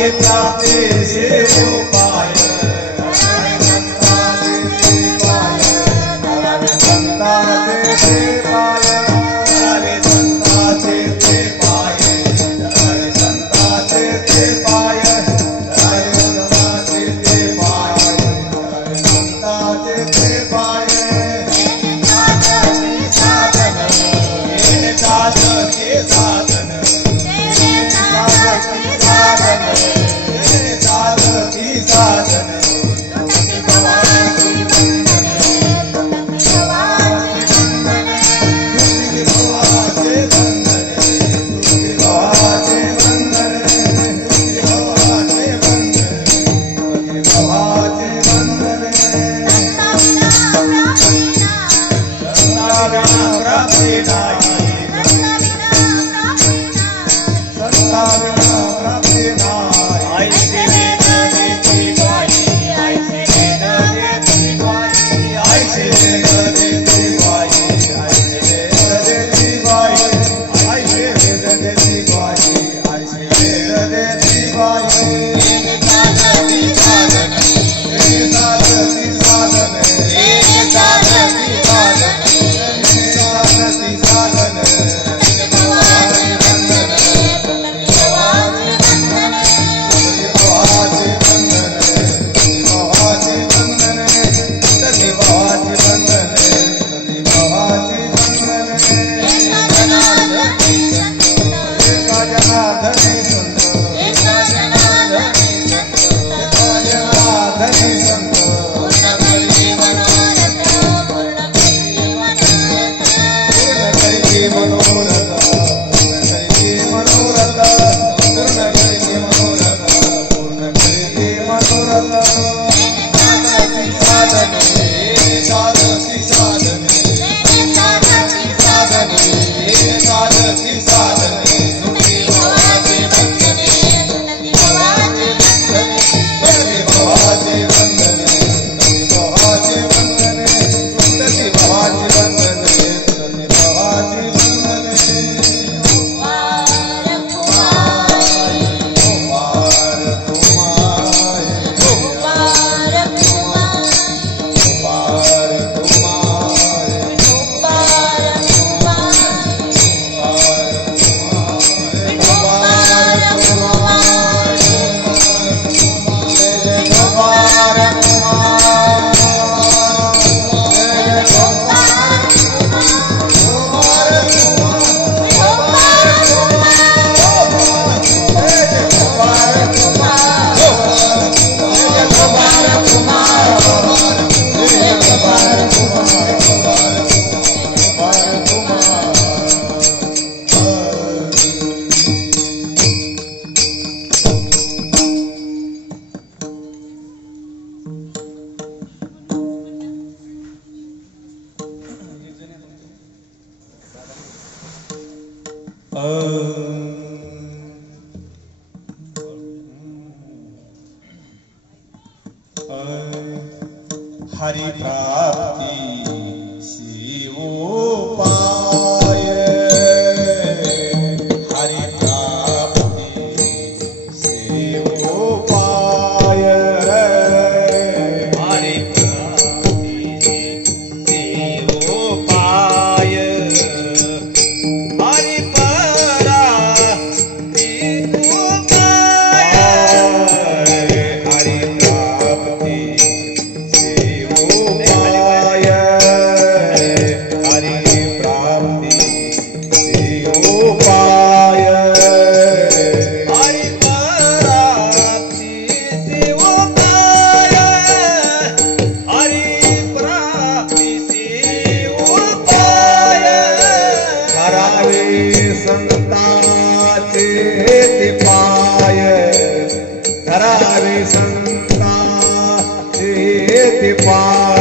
हरि प्राप्ति शिवोपाय हरि प्राप्ति शिवोपाय हरि प्राप्ति शिवोपाय हरि प्राप्ति उपाय हरि प्राप्ति धरावे संता चेति पाय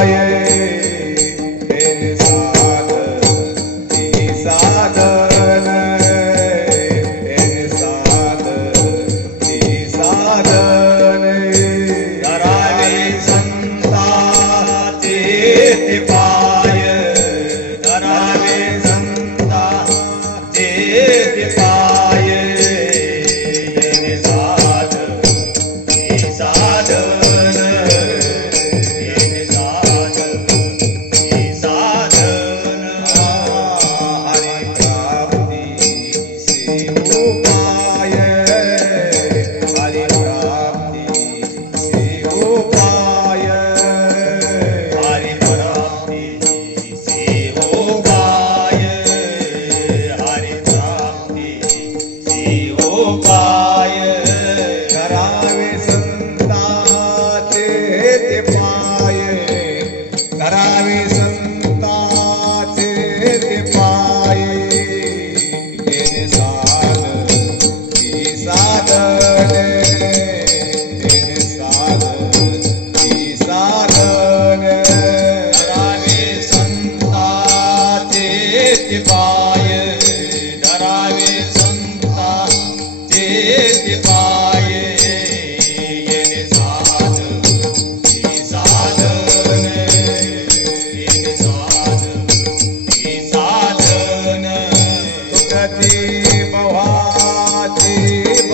साधन धरावे संता चेति पाय धरावे संता चेति पाय पाये येणे साधन ही साधन येणे साधन ही साधन तुटती भवाची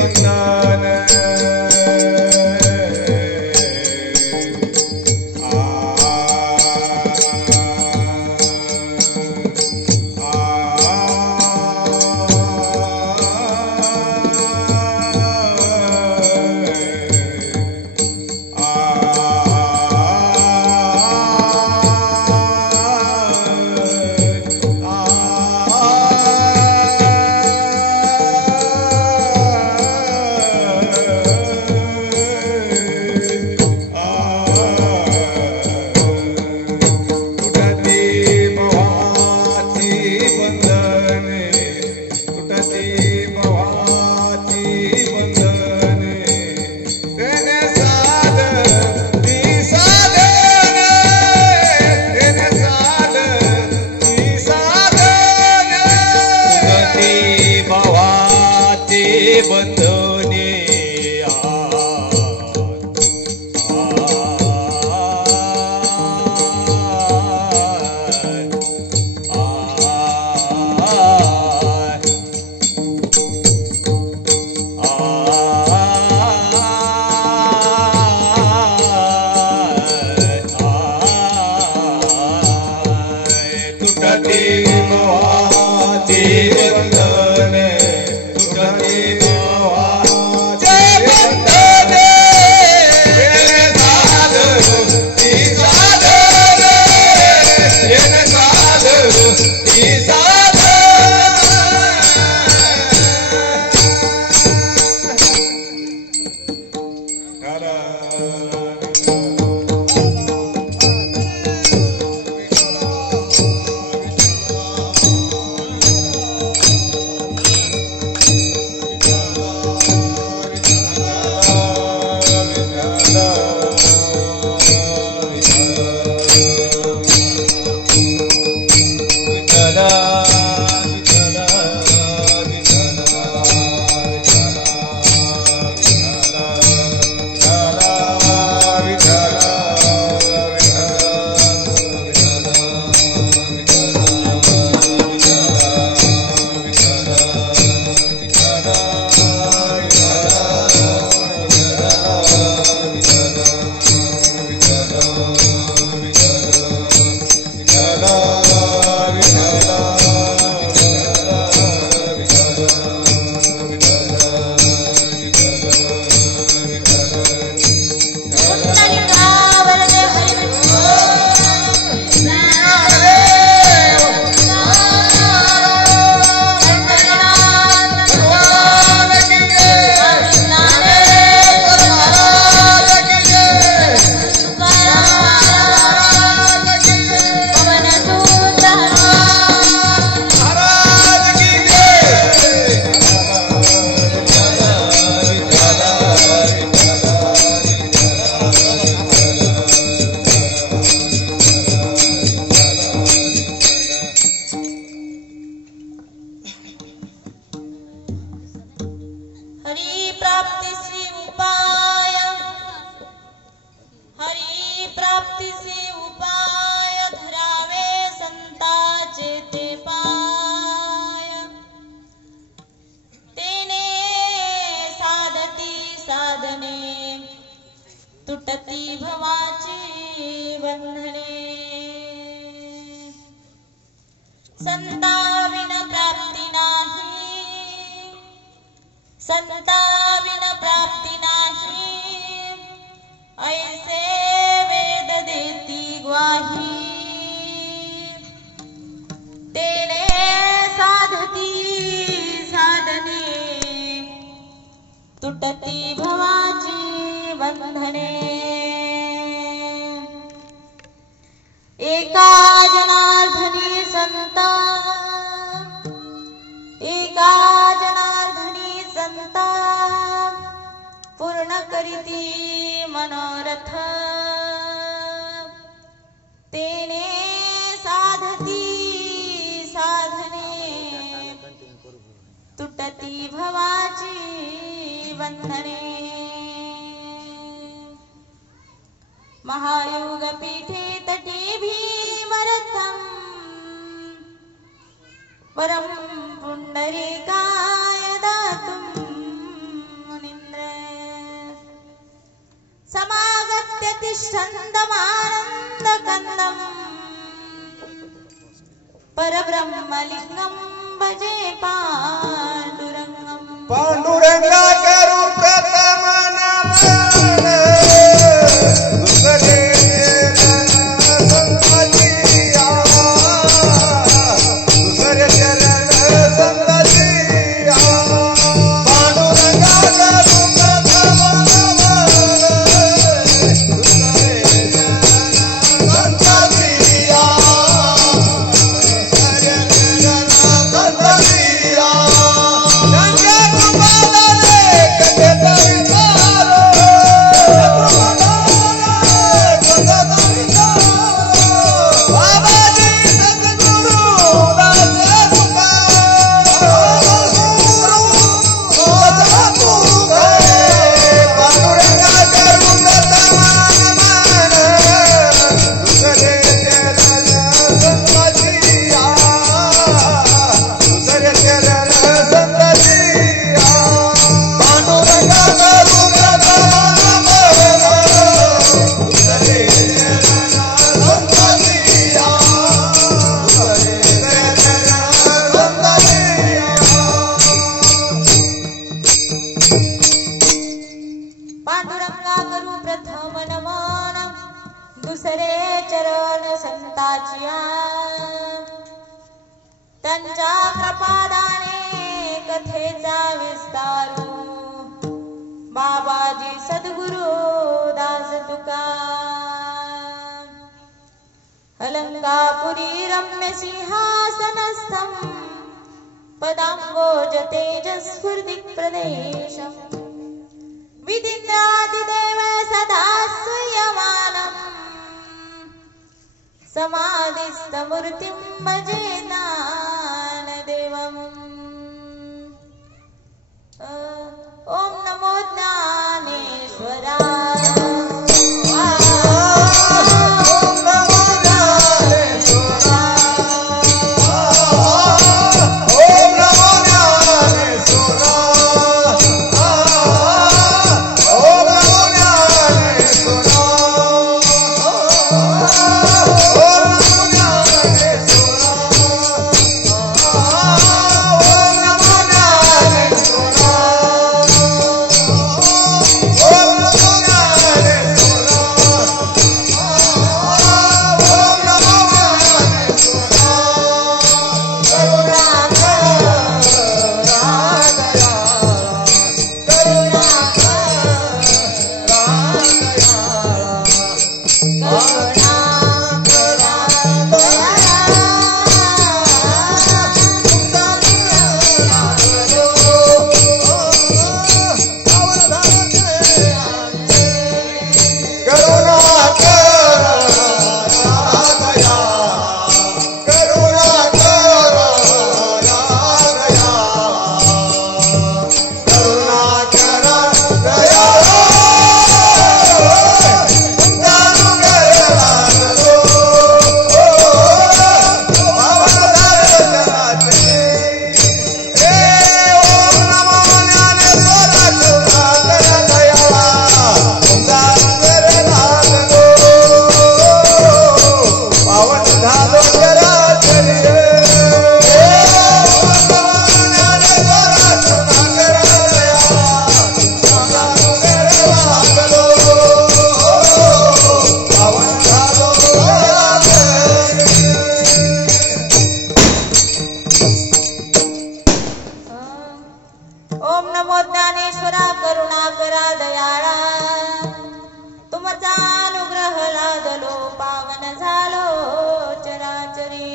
बंधन तुटती भवाची बंधने संताविन प्राप्ती नाही संताविन प्राप्ती नाही ऐसे वेद देती ग्वाही तेने साधती साधने तुटती भवाची बंधने एका जनार्दनी संता एका जनार्दनी संता पूर्ण करीती मनोरथ तेने साधती साधने तुटती भवाची वंदने महायुगपीठे तटे भीमरथम् वरं पुण्डरीकाय दातुं मुनीन्द्र समागत्य तिष्ठन्तमानन्दकन्दम् परब्रह्मलिङ्गं भजे पाण्डुरङ्गम् पांडुरंगा करू प्रथम नमन दुसरे संततिया दुसरे चरण संततिया पांडुरंगा करू प्रथम नमन दुसरे चरण संततिया दुसरे चरण संततिया पांडुरंगा करू प्रथम नमन दुसरे चरण संताचिया त्यांच्या कृपादाने कथेचा विस्तारू बाबाजी सद्गुरु दास तुका अलंकापुरी रम्य सिंहासनस्थं पदांबोज तेजस्फुर्दिक प्रदेशम् विदिन्द्रादिदेव सदा संयमानम् समाधिस्थमूर्तिं भजे ज्ञानदेवम् ॐ नमो ज्ञानेश्वराय ओम नमो ज्ञानेश्वरा करुणाकरा दयाळा तुमचा अनुग्रह लादलो पावन झालो चराचरी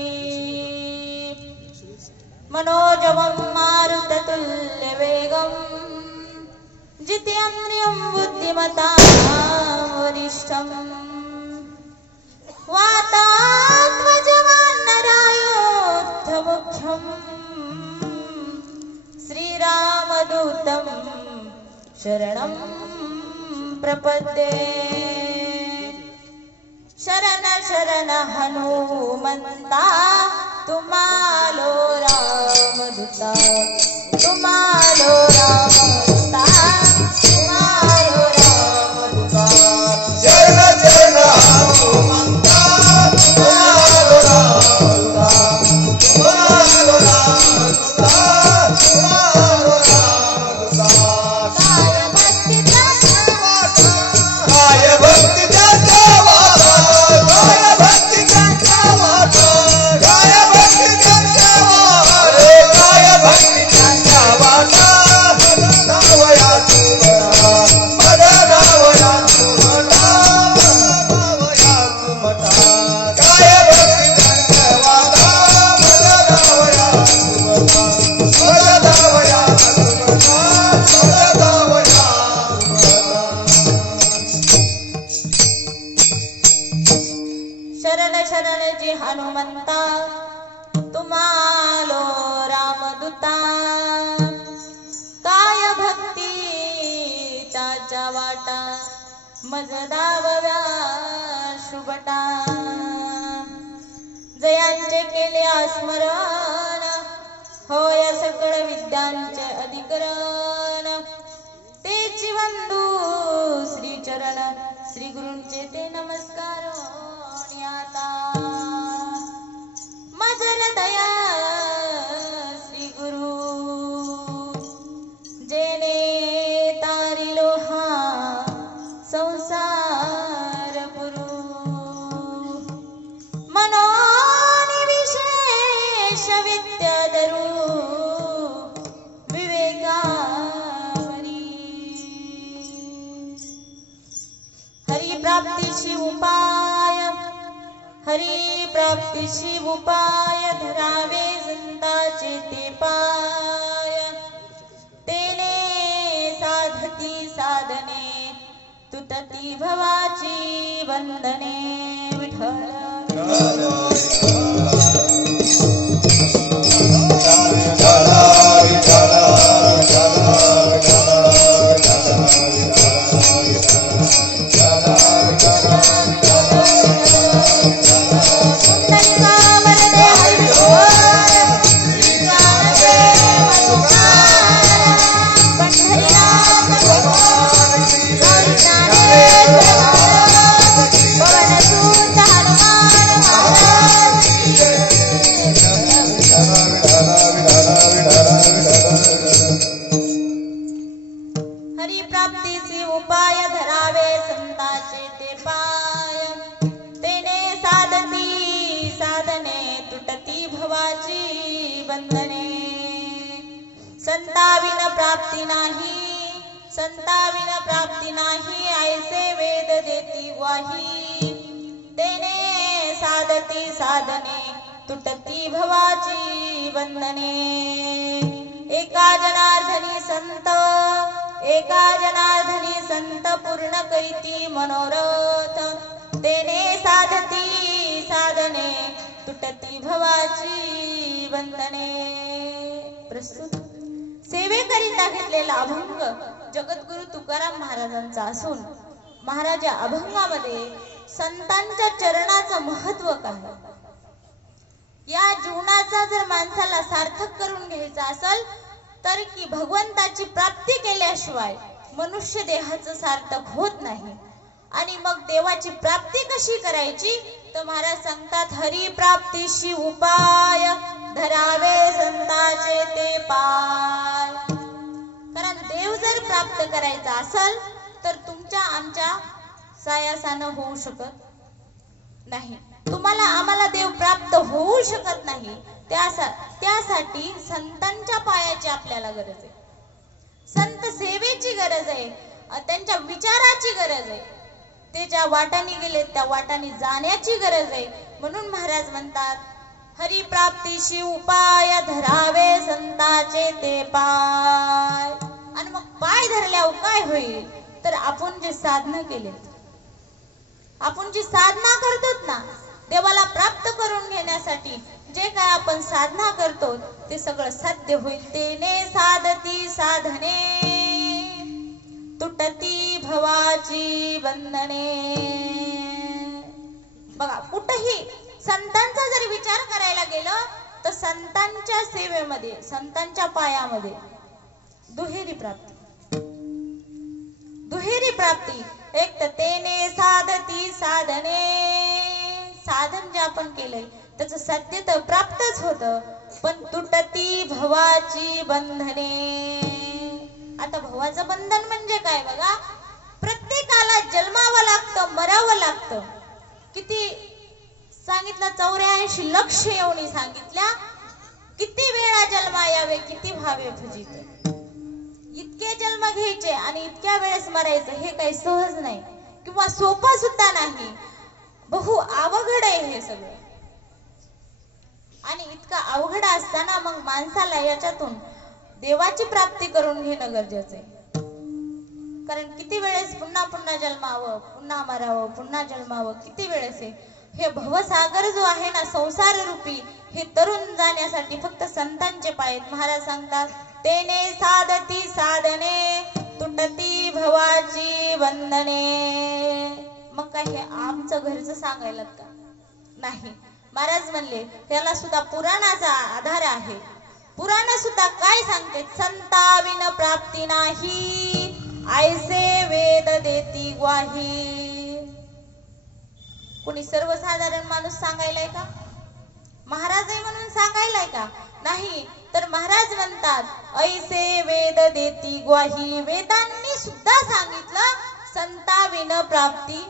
मनोजवं मारुततुल्य वेगं जितेन्द्रियं बुद्धिमतां वरिष्ठं वातात्मजवान्नरायोद्धमुख्यं श्रीरामदूतं शरणं प्रपद्ये शरण शरण हनुमंता तुम्हालो रामदूता तुम्हालो रामदूता तुम्हालो रामदूता शरण शरण हनुमंता तुम्हारो रामदूता तुम्हारो रामदूता तुम्हारो रामदूता काय भक्ती काय भक्ती काय भक्ती काय भक्ती काय भक्ती नावया तुमरा मद नावया तुमरा नावया तुमरा काय भक्ती नावया मद नावया तुमरा मद नावया तुमरा मद नावया शरण शरण जी हनुमंता तुम्हालो रामदूता काय भक्ती त्याच्या वाटा मज दावव्या शुभटा जयांचे केले स्मरण होय सकळ विद्यांचे अधिकरण तेची वंदू श्री चरण श्री गुरूंचे ते नमस्कार आता मजर दया श्री गुरु जेने तारिलो हा संसार पुरु मनोनि विशेष विद्या दरू विवेकावरी हरि प्राप्तीची उपाय हरि प्राप्तीची उपाय धरावे संताचे ते पाय तेने साधती साधने तुटती भवाची बंधने विठ्ठल हरि प्राप्तीची उपाय धरावे संताचे ते पाय तेने साधती साधने तुटती भवाची बंधने संताविन प्राप्ती नाही ऐसे वेद देती ग्वाही तेने साधती साधने तुटती भवाची बंधने एका जनार्दनी संत पूर्ण करीती मनोरथ तेने साधती साधने तुटती भवाची बंधने प्रस्तुत सेवेकरिता घेतलेला अभंग जगद्गुरु तुकाराम महाराजांचा असून महाराज या अभंगामध्ये संतांच्या चरणाचं महत्व काय या जीवनाचा जर माणसाला सार्थक करून घ्यायचा असेल तर की भगवंताची प्राप्ती केल्याशिवाय मनुष्य देहाचं सार्थक होत नाही आणि मग देवाची प्राप्ती कशी करायची तर महाराज सांगतात हरी प्राप्तीशी उपाय धरावे संताचे ते पाय कारण देव जर प्राप्त करायचा असेल तर तुमच्या आमच्या सायासानं होऊ शकत नाही तुम्हाला आम्हाला देव प्राप्त होऊ शकत नाही त्यासाठी संतांच्या पायाची आपल्याला गरज आहे संत सेवेची गरज आहे त्यांच्या विचाराची गरज आहे ते ज्या वाटाने गेले त्या वाटाने जाण्याची गरज आहे म्हणून महाराज म्हणतात हरी प्राप्तीशी उपाय धरावे संताचे ते पाय आणि मग पाय धरल्यावर काय होईल तर आपण जे साधना केले आपण जी साधना करतो ना देवाला प्राप्त करून घेण्यासाठी जे काय आपण साधना करतो ते सगळं साध्य होईल तेने साधती साधने वंदने. बघा, कुठेही संतांचा जर विचार करायला गेलं तर संतांच्या सेवेमध्ये, संतांच्या पायामध्ये दुहेरी प्राप्ती, दुहेरी प्राप्ती. एक तर तेने साधती साधने, साधन जे आपण केलंय त्याचं सत्य तर प्राप्तच होतं, पण तुटती भवाची बंधने. आता भवाचं बंधन म्हणजे काय बघा, प्रत्येकाला जन्मावं लागतं, मरावं लागतं. किती सांगितलं, 84 लक्ष येऊनी सांगितल्या, किती वेळा जन्मा यावे किती भावे फजित. इतके जन्म घ्यायचे आणि इतक्या वेळेस मरायचं हे काही सहज नाही किंवा सोपं सुद्धा नाही, बहु अवघड आहे हे सगळं. आणि इतका अवघड असताना मग माणसाला याच्यातून देवाची प्राप्ती करून घेणं गरजेचं आहे. कारण किती वेळेस पुन्हा पुन्हा जन्मावं, पुन्हा मरावं, पुन्हा जन्मावं, किती वेळेस आहे. हे भवसागर जो आहे ना, संसार रूपी, हे तरुण जाण्यासाठी फक्त संतांचे पाय आहेत. महाराज सांगतात, तेने साधती साधने, तुटती भवाची बंधने. मग काय हे आमचं घरचं सांगायला का नाही. महाराज म्हणले त्याला सुद्धा पुराणाचा आधार आहे. पुराण सुद्धा काय सांगते, संताविन प्राप्ती नाही, ऐसे वेद देती ग्वाही. कोणी सर्वसाधारण माणूस सांगायलाय का? महाराज आहे म्हणून सांगायलाय का? नाही. तर महाराज म्हणतात, ऐसे वेद देती ग्वाही. वेदांनी सुद्धा सांगितलं संताविन प्राप्ती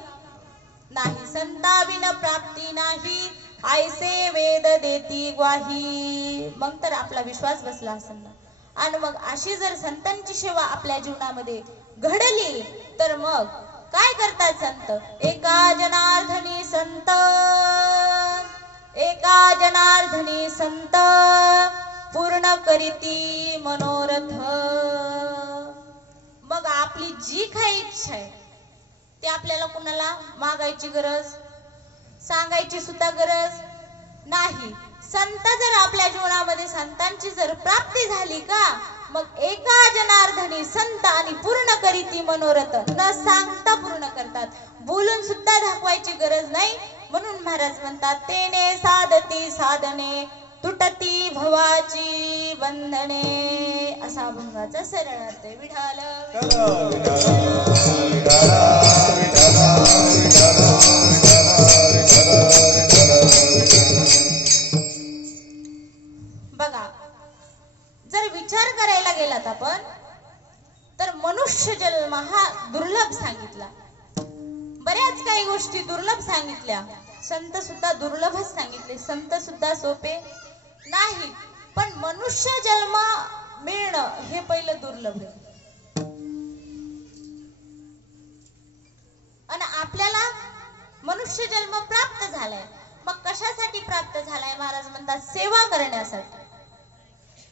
नाही, संताविन प्राप्ती नाही, ऐसे वेद देती ग्वाही. मग तर आपला विश्वास बसला असेल ना. आणि मग अशी जर संतांची सेवा आपल्या जीवनामध्ये घडली तर मग काय करतात संत, एका जनार्दनी संत, एका जनार्दनी संत, पूर्ण करीती मनोरथ. मग आपली जी काही इच्छा आहे ते आपल्याला कुणाला मागायची गरज, सांगायची सुद्धा गरज नाही. संत जर आपल्या जीवनामध्ये, संतांची जर प्राप्ती झाली का, मग एका जनार्दनी संत आणि पूर्ण करीती मनोरथ. न सांगता पूर्ण करतात, बोलून सुद्धा दाखवायची गरज नाही. म्हणून महाराज म्हणतात, तेने साधती साधने, तुटती भवाची बंधने. असा अभंगाचा सरळ अर्थ आहे. विठाल बघा, जर विचार करायला गेलात आपण तर मनुष्य जन्म हा दुर्लभ सांगितला. बऱ्याच काही गोष्टी दुर्लभ सांगितल्या, संत सुद्धा दुर्लभच सांगितले, संत सुद्धा सोपे नाही. पण मनुष्य जन्म मिळणं हे पहिलं दुर्लभ आहे. आणि आपल्याला मनुष्य जन्म प्राप्त झालाय. मग कशासाठी प्राप्त झालाय? महाराज म्हणतात, सेवा करण्यासाठी.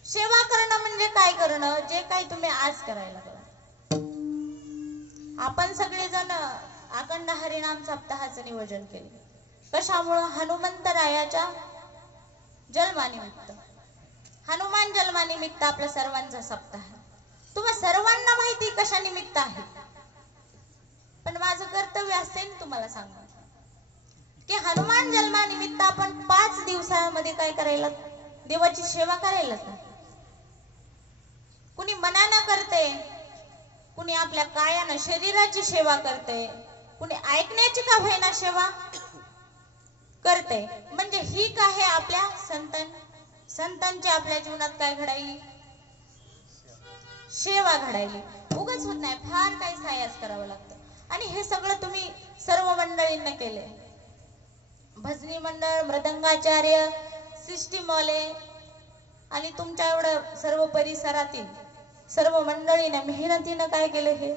सेवा करणं म्हणजे काय करणं, जे काही तुम्ही आज करायला लागला. आपण सगळेजण अखंड हरिनाम सप्ताहाचं नियोजन केले. कशामुळं? हनुमंतरायाच्या जन्मानिमित्त. हनुमान जन्मानिमित्त आपल्या सर्वांचा सप्ताह. तुम्हा सर्वांना माहिती कशा निमित्त आहे, पण माझं कर्तव्य असेल तुम्हाला सांगा की हनुमान जन्मानिमित्त आपण 5 दिवसामध्ये काय करायला, देवाची सेवा करायला. कुणी मनानं करते, कुणी आपल्या कायानं शरीराची सेवा करते, कुणी ऐकण्याची का होईना सेवा करते. म्हणजे ही काय आपल्या संतांची आपल्या जीवनात काय घडायली, सेवा घडायली. उगाच होत नाही, फार काही सायास करावं लागतं. आणि हे सगळं तुम्ही सर्व मंडळींना केले. भजनी मंडळ, मृदंगाचार्य, सिस्टीमवाले आणि तुमच्या एवढं सर्व परिसरातील सर्व मंडळीने मेहनतीनं काय केलं. हे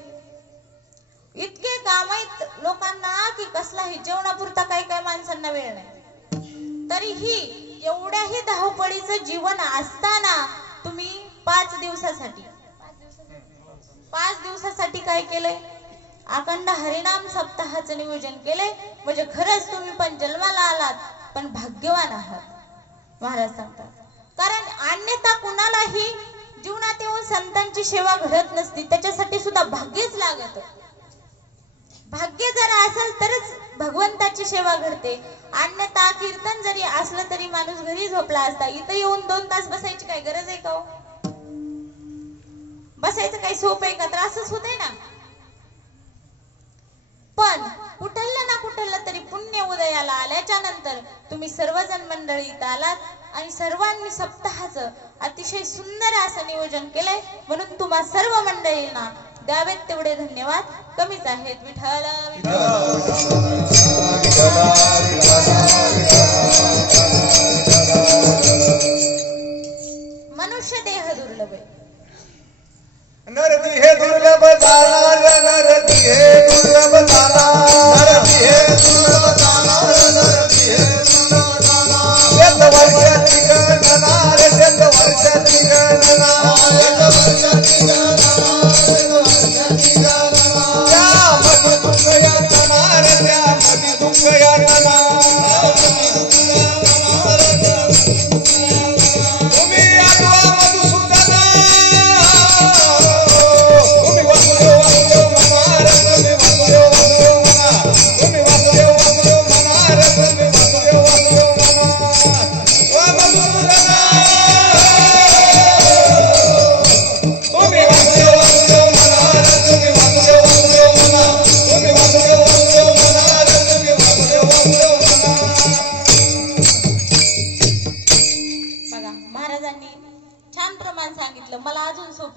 इतके काम आहेत लोकांना की कसलाही जेवणापुरता काय काय माणसांना वेळ नाही. तरीही एवढ्याही धावपळीचं जीवन असताना तुम्ही 5 दिवसासाठी काय केलंय, अखंड हरिनाम सप्ताहाचं नियोजन केले. म्हणजे खरंच तुम्ही पण जन्माला आलात, पण भाग्यवान आहात महाराज सांगतात. कारण अन्यथा कुणालाही जीवनात येऊन संतांची सेवा घडत नसती. त्याच्यासाठी सुद्धा भाग्यच लागत. भाग्य जर असेल तरच भगवंताची सेवा घडते. अन्यथा कीर्तन जरी असलं तरी माणूस घरी झोपला असता. इथं येऊन 2 तास बसायची काय गरज आहे का हो? बसायचं काही सोपं आहे का? त्रासच होतोय ना. पण कुठलं ना कुठलं तरी पुण्य उदयाला आल्याच्या नंतर तुम्ही सर्वजण मंडळी इथं आलात आणि सर्वांनी सप्ताहाचं अतिशय सुंदर असं नियोजन केलंय. म्हणून तुम्हा सर्व मंडळींना द्यावेत तेवढे धन्यवाद कमीच आहेत. विठ्ठल मनुष्य देह दुर्लभ आहे. नरदी हे दुर्लभ जाणार, नरदी हे दुर्लभ जाणार, नरदी हे दुर्लभ जाणार, नरदी हे दुर्लभ जाणार. एक वर्षाची गणना, एक वर्षाची गणना, एक वर्षाची गणना, एक वर्षाची गणना. त्यामध्ये दुःख यातणार, त्यामध्ये दुःख यातणार. तुम्ही आठवा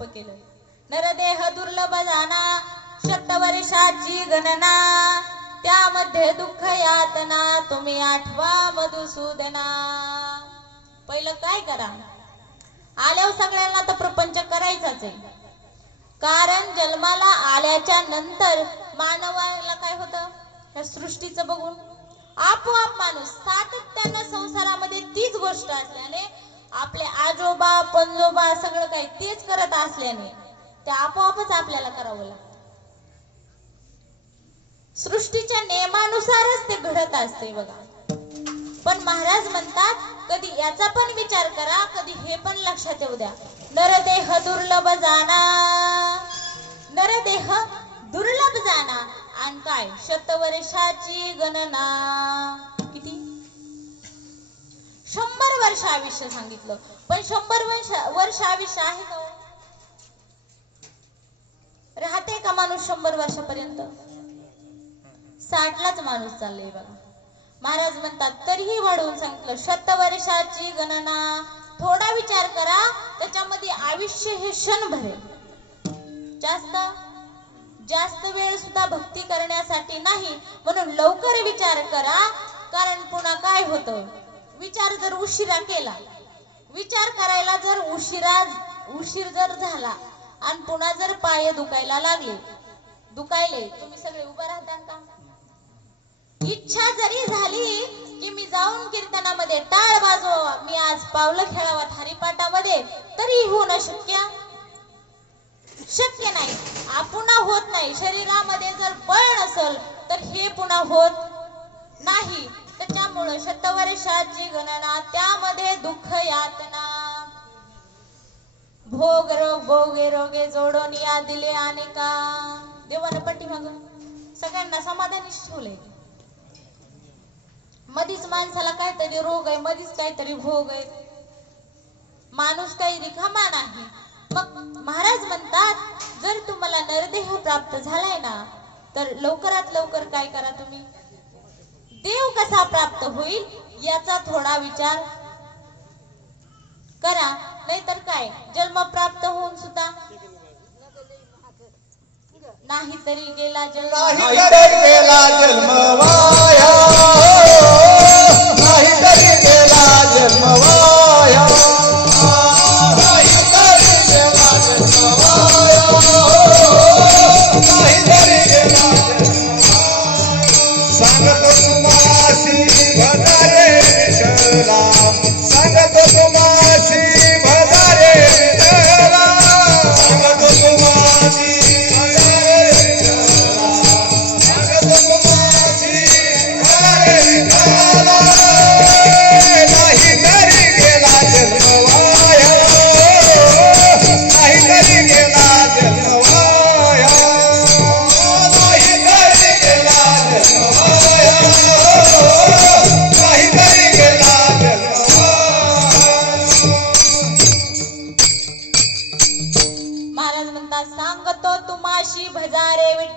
मधुसूदना, नरदेह दुर्लभ जाना, शतवर्षाची गणना, त्यामध्ये दुःख यातना, तुम्ही आठवा मधुसूदना. पहिलं काय करा, आल्यावर सगळ्यांना तर प्रपंच करायचाच आहे. कारण जन्माला आल्याच्या नंतर मानवाला काय होतं, या सृष्टीचं बघून आपोआप माणूस सातत्यानं संसारामध्ये तीच गोष्ट असल्याने, आपले आजोबा पंजोबा सगळं काही तेच करत असल्याने ते आपोआपच आपल्याला करावं लागतं. सृष्टीच्या नियमानुसारच ते घडत असते बघा. पण महाराज म्हणतात कधी याचा पण विचार करा, कधी हे पण लक्षात येऊ द्या. नरदेह दुर्लभ जाना, नरदेह दुर्लभ जाना. आणि काय, शतवर्षाची गणना. किती? 100 वर्ष आयुष्य सांगितलं. पण 100 वर्ष आयुष्य आहे का? राहते का माणूस 100 वर्षापर्यंत? 60लाच माणूस चाललंय बघा. महाराज म्हणतात तरीही वाढवून सांगितलं शतवर्षाची गणना. थोडा विचार करा, त्याच्यामध्ये आयुष्य हे क्षण भरेल. जास्त वेळ सुद्धा भक्ती करण्यासाठी नाही. म्हणून लवकर विचार करा. कारण पुन्हा काय होतं, विचार जर उशिरा केला, विचार करायला जर उशीर जर झाला आणि पुन्हा जर पाय दुखायला लागले, तुम्ही सगळे उभं राहता का? इच्छा जरी झाली की मी जाऊन कीर्तनामध्ये टाळ वाजवावा, मी आज पावलं खेळावं हरिपाठामध्ये, तरी होणं शक्य नाही. पुन्हा होत नाही. शरीरामध्ये जर बळ नसेल तर हे पुन्हा होत नाही. त्याच्यामुळे शतवर्षाची गणना, त्यामध्ये दुःख यातना. भोग रोग भोगे रोगे जोडून या दिले अनेका. देवाने पाठीमाग सगळ्यांना समाधानीच ठेवलंय. मधीच माणसाला काहीतरी रोग आहे, मधीच काहीतरी भोग आहे. माणूस काही रिकामा नाही. मग महाराज म्हणतात जर तुम्हाला नरदेह प्राप्त झालाय ना, तर लवकरात लवकर काय करा, तुम्ही देव कसा प्राप्त होईल याचा थोडा विचार करा. नाहीतर काय, जन्म प्राप्त होऊन सुद्धा नाहीतरी गेला जन्म वाया, नाहीतरी गेला जन्म वाया. सांगतो तुम्हासी भदारे विठला, सांगतो तुम्हासी भदारे विठला, सांगतो तुम्हासी भदारे विठला, सांगतो तुम्हासी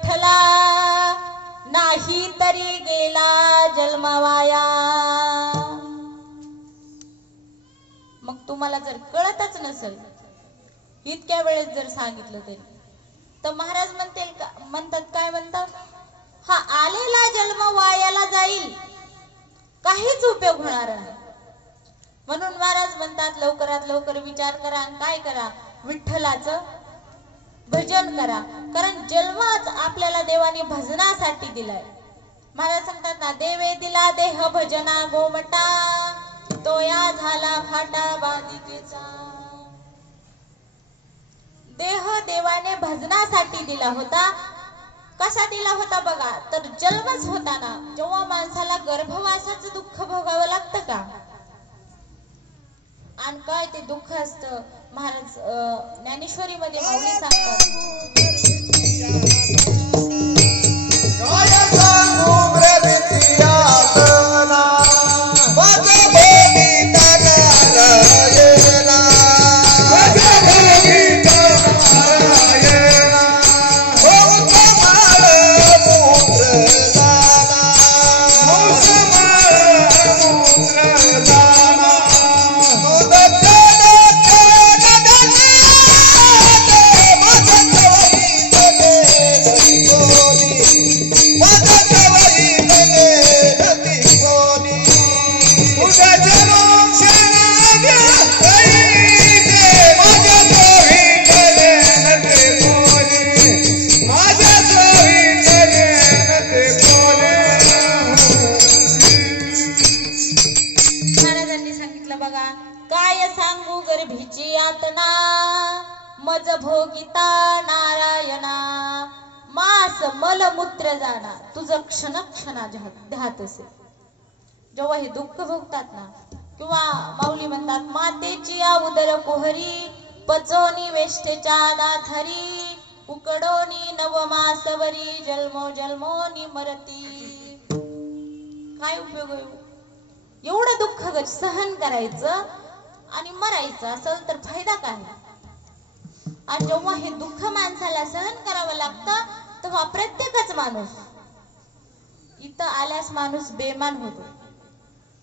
विठ्ठला नाही तरी गेला जन्म वाया. मग तुम्हाला जर कळतच नसेल इतक्या वेळेस जर सांगितलं तरी तर महाराज म्हणतात काय म्हणतात, हा आलेला जन्म वायाला जाईल, काहीच उपयोग होणार नाही. म्हणून महाराज म्हणतात लवकरात लवकर विचार करा आणि काय करा, विठ्ठलाचं भजन करा. कारण जन्मच आपल्याला देवाने भजनासाठी दिलाय. महाराज सांगतात ना, देवे दिला देह भजना गोमटा, तो या झाला फाटा बाधिकेचा. देह देवाने भजनासाठी दिला होता. कसा दिला होता बघा, तर जन्मच होता ना, जेव्हा माणसाला गर्भवासाचं दुःख भोगावं लागतं का, आणि काय ते दुःख असतं. महाराज ज्ञानेश्वरी मध्ये माऊली सांगतात, मज भोगिता नारायणा, मास मलमूत्र जाणा, तुझं क्षण क्षणा ध्यात असे. जेव्हा हे दुःख भोगतात ना, किंवा माऊली म्हणतात, मातेची या उदर कुहरी, पचोनी वेष्टेच्या दाथरी, उकडोनी नवमासवरी, जन्मो जन्मोनी मरती. काय उपयोग आहे एवढं दुःख सहन करायचं आणि मरायचं असेल तर फायदा काय. आणि जेव्हा हे दुःख माणसाला सहन करावं लागतं तेव्हा प्रत्येकच माणूस इथं आल्यास माणूस बेमान होतो,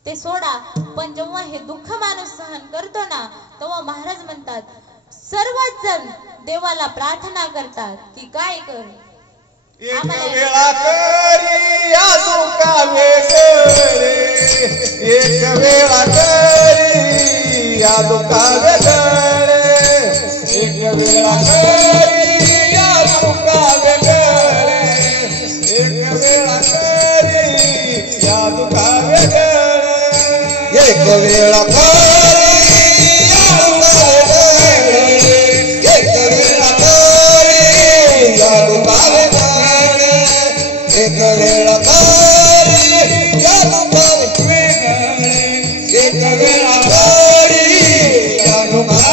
ते सोडा. पण जेव्हा हे दुःख माणूस सहन करतो ना, तेव्हा महाराज म्हणतात सर्वच जण देवाला प्रार्थना करतात की काय कर, एक वेळा करी या दुःखा वेगळे, एक वेळा करी या दुःखा वेगळे, एक वेळा करी या दुःखा वेगळे, एक वेळा करी या दुःखा वेगळे, एक वेळा करी या दुःखा वेगळे, एक वेळा करी या दुःखा वेगळे, एक वेळा करी या दुःखा वेगळे, एक वेळा करी या दुःखा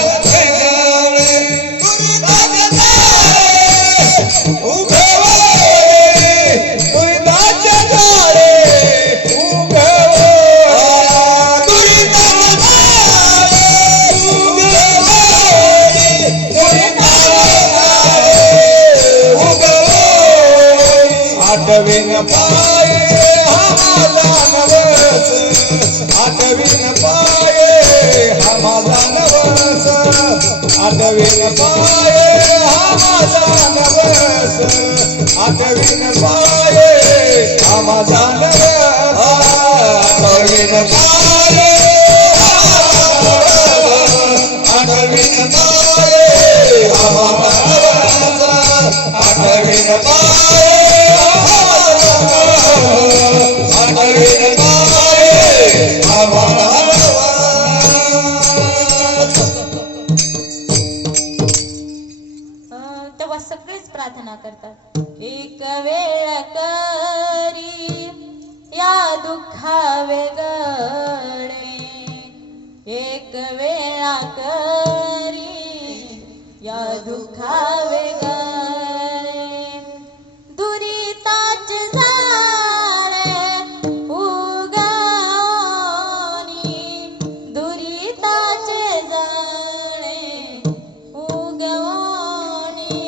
आठवीन पाये हा माझा नवस, आठवीन पाये हा माझा नवस, आठवीन पाये हा माझा नवस, आठवीन पाये हा माझा नवस, आठवीन पाये आठवीन पाये हा माझा नवस, आठवीन पाये तेव्हा सगळेच प्रार्थना करतात, एक वेळ करी या दुःखा वेगळे, एक वेळा करी या दुःखा वेगळे, दुरिताचे जाळे उगवणी, दुरिताचे जाळे उगवणी,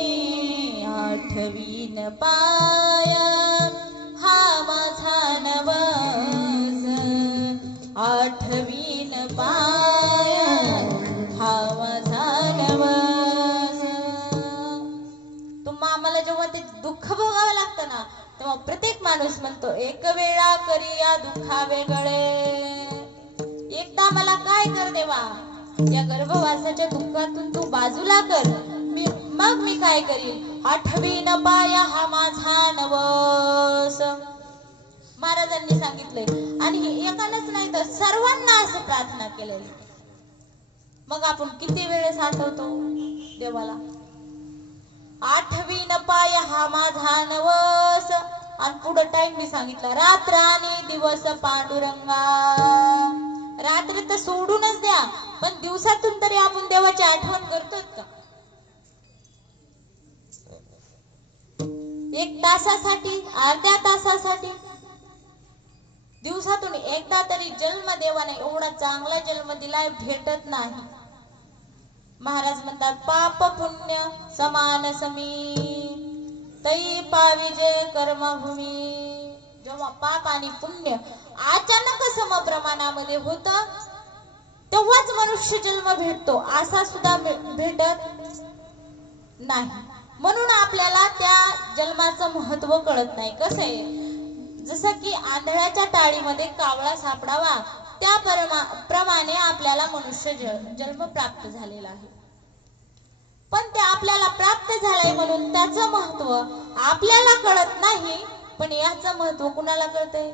आठवीन पा दुःख भोगावं लागतं ना, तेव्हा प्रत्येक माणूस म्हणतो एक वेळा करी या दुःखा वेगळे, एकदा मला काय कर देवा, या गर्भवासाच्या दुःखातून तू बाजूला कर, मग मी काय करील, आठवी न पाया हा माझा नवस. महाराजांनी सांगितलंय आणि एकानंच नाही तर सर्वांना असं प्रार्थना केलेली. मग आपण किती वेळेस आठवतो देवाला, आठवी न पाया हा माझा नवस. आणि पुढं टाइम मी सांगितला, रात्र आणि दिवस पांडुरंगा. रात्र तर सोडूनच द्या, पण दिवसातून तरी आपण देवाची आठवण करतोय का? एक तासासाठी, अर्ध्या तासासाठी, दिवसातून एकदा तरी जन्म देवाने एवढा चांगला जन्म दिलाय, भेटत नाही. महाराज म्हणतात पाप पुण्य समान समी, तई पाविजे कर्मभूमी. जेव्हा पाप आणि पुण्य अचानक सम प्रमाणामध्ये होत, तेव्हाच मनुष्य जन्म भेटतो, असा सुद्धा भेटत नाही. म्हणून आपल्याला त्या जन्माचं महत्व कळत नाही. कसं आहे, जसं की आंधळ्याच्या टाळीमध्ये कावळा सापडावा, त्या प्रमाणे आपल्याला मनुष्य जन्म प्राप्त झालेला आहे. पण ते आपल्याला प्राप्त झालंय म्हणून त्याचं महत्व आपल्याला कळत नाही, पण याचं महत्व कुणाला कळतंय?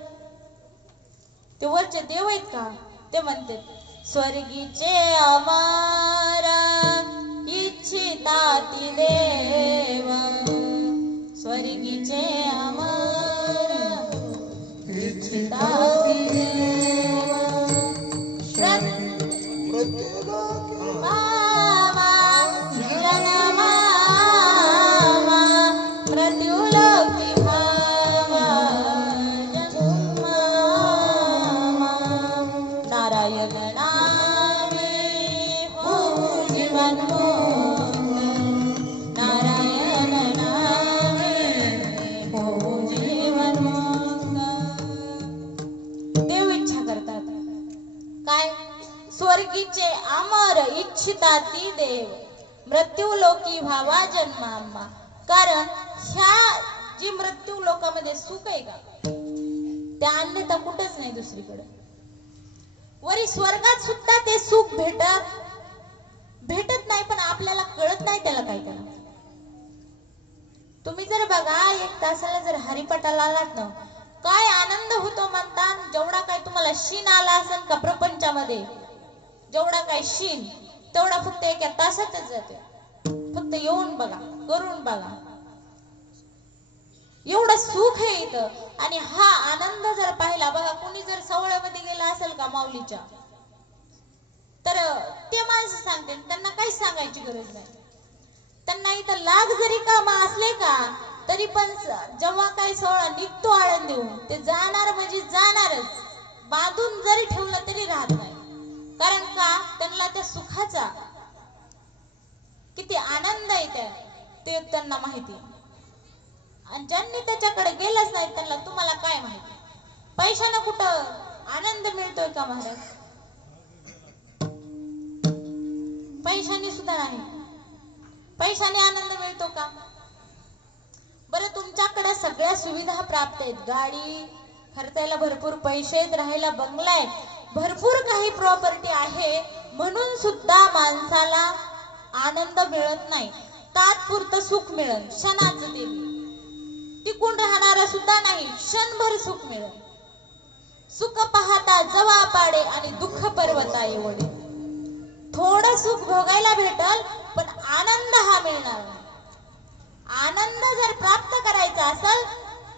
ते वरचे देव आहेत का? ते म्हणते स्वर्गीचे अमर इच्छिताती देव, स्वर्गीचे अमर इच्छिताती देव, मृत्युलोकी भावा जन्मा, नारायण नामे हो जीवन मुक्त, नारायण नामे हो जीवन मुक्त. देव इच्छा करतात काय? स्वर्गीचे अमर इच्छिताती देव, मृत्युलोकी भावा जन्मा. कारण ह्या जी मृत्यू लोकामध्ये सुख आहे का, त्या अन्यथा कुठेच नाही दुसरीकडे. वरी स्वर्गात सुद्धा ते सुख भेटत नाही, पण आपल्याला कळत नाही त्याला काय करा. तुम्ही जर बघा, एक तासाला जर हरिपाठाला आलात ना, काय आनंद होतो म्हणतात. जेवढा काय तुम्हाला शीन आला असेल का प्रपंचामध्ये, जेवढा काय शीन तेवढा फक्त एका तासातच जाते. फक्त येऊन बघा, करून बघा, एवढं सुख आहे इथं. आणि हा आनंद जर पाहिला बघा, कुणी जर सवळ्यामध्ये गेला असेल का माऊलीच्या, तर ते माणसं सांगते, त्यांना काहीच सांगायची गरज नाही. त्यांना इथं लाख जरी काम असले का, तरी पण जेव्हा काही सोहळा निघतो आळंद देऊन, ते जाणार म्हणजे जाणारच. बांधून जरी ठेवलं तरी राहत नाही. कारण का, त्यांना त्या सुखाचा किती आनंद आहे ते त्यांना माहिती. आणि ज्यांनी त्याच्याकडे गेलंच नाही त्यांना तुम्हाला काय माहिती. पैशानं कुठं आनंद मिळतोय का महाराज? पैशाने सुद्धा नाही. पैशाने आनंद मिळतो का? बरं, तुमच्याकडे सगळ्या सुविधा प्राप्त आहेत, गाडी खर्चायला भरपूर पैसे आहेत, राहायला बंगला आहे, भरपूर काही प्रॉपर्टी आहे, म्हणून सुद्धा माणसाला आनंद मिळत नाही. तात्पुरतं सुख मिळेल, क्षणाचं देवी, टिकून राहणारा सुद्धा नाही, क्षणभर सुख मिळेल. सुख पाहता जवा पाडे आणि दुःख पर्वता एवढे. थोडं सुख भोगायला भेटल, पण आनंद हा मिळणार नाही. आनंद जर प्राप्त करायचा असेल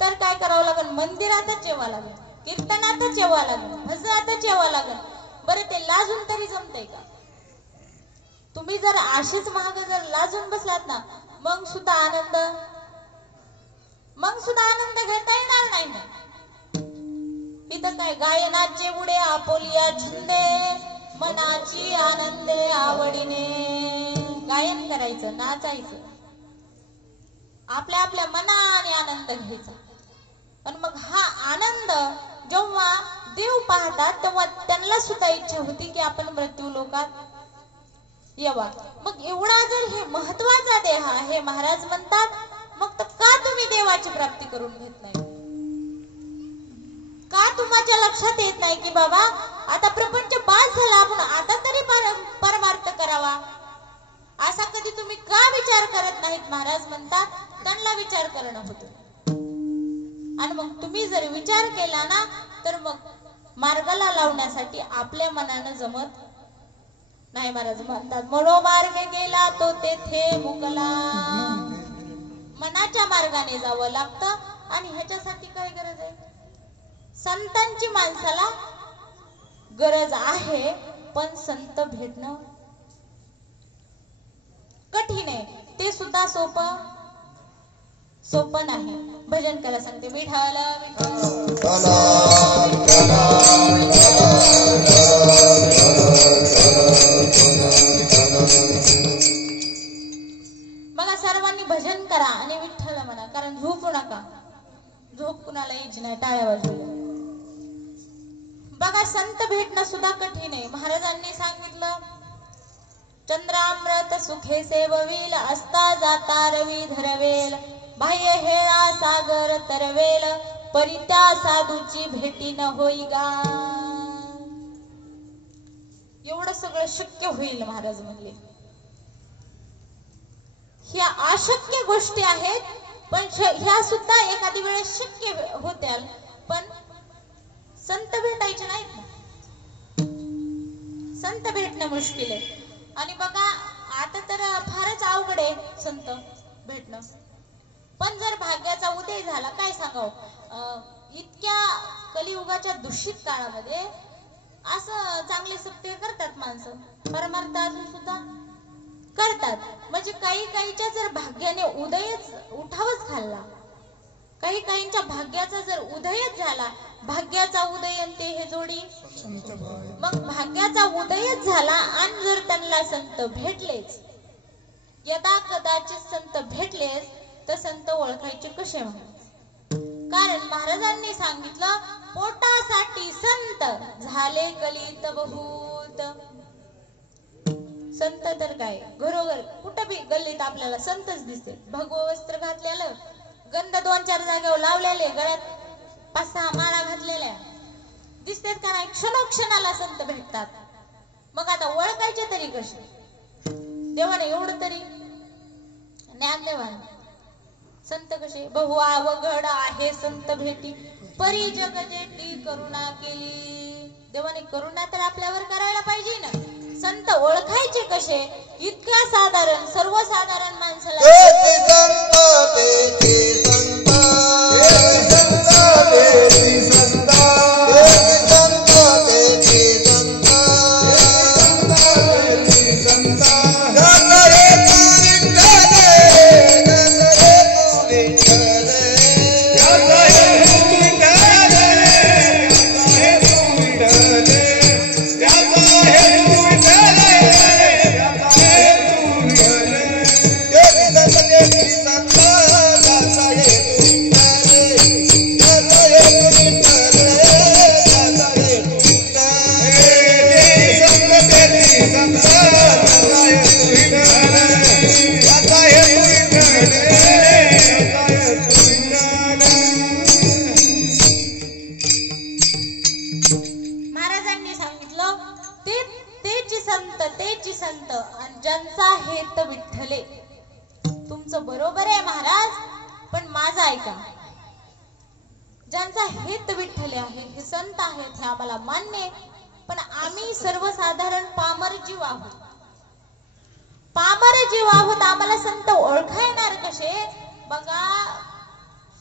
तर काय करावं लागेल? मंदिरातच येवा लागेल, कीर्तनातच येवा लागेल, भजनातच येवा लागेल. बरं, ते लाजून तरी जमतंय का? तुम्ही जर आशीच महाग जर लाजून बसलात ना, मग सुद्धा आनंद घेता येणार नाही ना. इथं काय गायनाचे उडे आपोलिया छंदे, मनाची आनंदे आवडीने. गायन करायचं, नाचायचं, आपल्या आपल्या मनाने आनंद घ्यायचा. पण मग हा आनंद जेव्हा देव पाहतात तेव्हा त्यांना सुद्धा इच्छा होती की आपण मृत्यू लोकात यावा. मग एवढा जर हे महत्वाचा देह आहे, महाराज म्हणतात, मग तर का तुम्ही देवाची प्राप्ती करून घेत नाही? का तुमच्या लक्षात येत नाही की बाबा आता प्रपंच बास झाला, आपण आता तरी परमार्थ करावा? असा कधी तुम्ही का विचार करत नाहीत? महाराज म्हणतात त्यांना विचार करणं होतं. आणि मग तुम्ही जर विचार केला ना तर मग मार्गाला लावण्यासाठी आपल्या मनानं जमत नाही. महाराज म्हणतात मनोमार्ग गेला तो तेथे मुकला. मनाच्या मार्गाने जावं लागतं. आणि ह्याच्यासाठी काय गरज आहे? संतांची माणसाला गरज आहे, पण संत भेटणं कठीण आहे. ते सुद्धा सोपं नाही. भजन करा सांगते विठ्ठल बघा, सर्वांनी भजन करा आणि विठ्ठल म्हणा, कारण झोपू नका. झोप कुणाला यायची नाही. टाळ्या वाजवल्या. बघा, संत भेटणं सुद्धा कठीण आहे. महाराजांनी सांगितलं चंद्रामृत सुखे सेववील, असता जाता रवी धरवेल, बाह्य हेळा सागर तरवेल, परित्या साधूची भेटी न होई गा. एवढं सगळं शक्य होईल महाराज म्हणले. ह्या अशक्य गोष्टी आहेत, पण ह्या सुद्धा एखादी वेळेस शक्य होत्या, पण संत भेटायचे नाहीत ना. संत भेटणं मुश्किल आहे. आणि बघा आता तर फारच अवघड आहे संत भेटणं. पण जर भाग्याचा उदय झाला, काय सांगावं, इतक्या कलियुगाच्या दूषित काळामध्ये असं चांगले सत्य करतात माणसं, परमार्थ अजून सुद्धा करतात. म्हणजे काही काहीच्या जर भाग्याने उठावच खाल्ला, काही काहींच्या भाग्याचा जर उदयच झाला, भाग्याचा उदय आणि ते हे जोडी, मग भाग्याचा उदयच झाला आणि जर त्यांना संत भेटलेच, यदा कदाचित संत भेटलेच, तर संत ओळखायचे कसे म्हणा? कारण महाराजांनी सांगितलं पोटासाठी संत झाले कलित बहुत. संत तर काय घरोघर कुठं बी गल्लीत आपल्याला संतच दिसते. भगवं वस्त्र घातलेलं, गंध 2-4 जागेवर लावलेले, गळ्यात 5-6 माळा घातलेल्या दिसतात का नाही? क्षणोक्षणाला संत भेटतात. मग आता ओळखायचे तरी कसे? देवाने एवढं तरी ज्ञान देवाने. संत कसे? बहु अवघड आहे संत भेटी, परी जग जेटी करुणा केली. देवाने करुणा तर आपल्यावर करायला पाहिजे ना. संत ओळखायचे कसे? इतक्या साधारण सर्वसाधारण माणसाला संत आणि ज्यांचा हेत विठ्ठले. तुमचं बरोबर आहे महाराज, पण माझं ऐका. ज्यांचा हेत विठ्ठले आहे, हे संत आहेत, हे आम्हाला मान्य आहे. पण आम्ही सर्वसाधारण पामर जीव आहोत. पामर जीव आहोत, आम्हाला संत ओळखायणार कसे? बघा,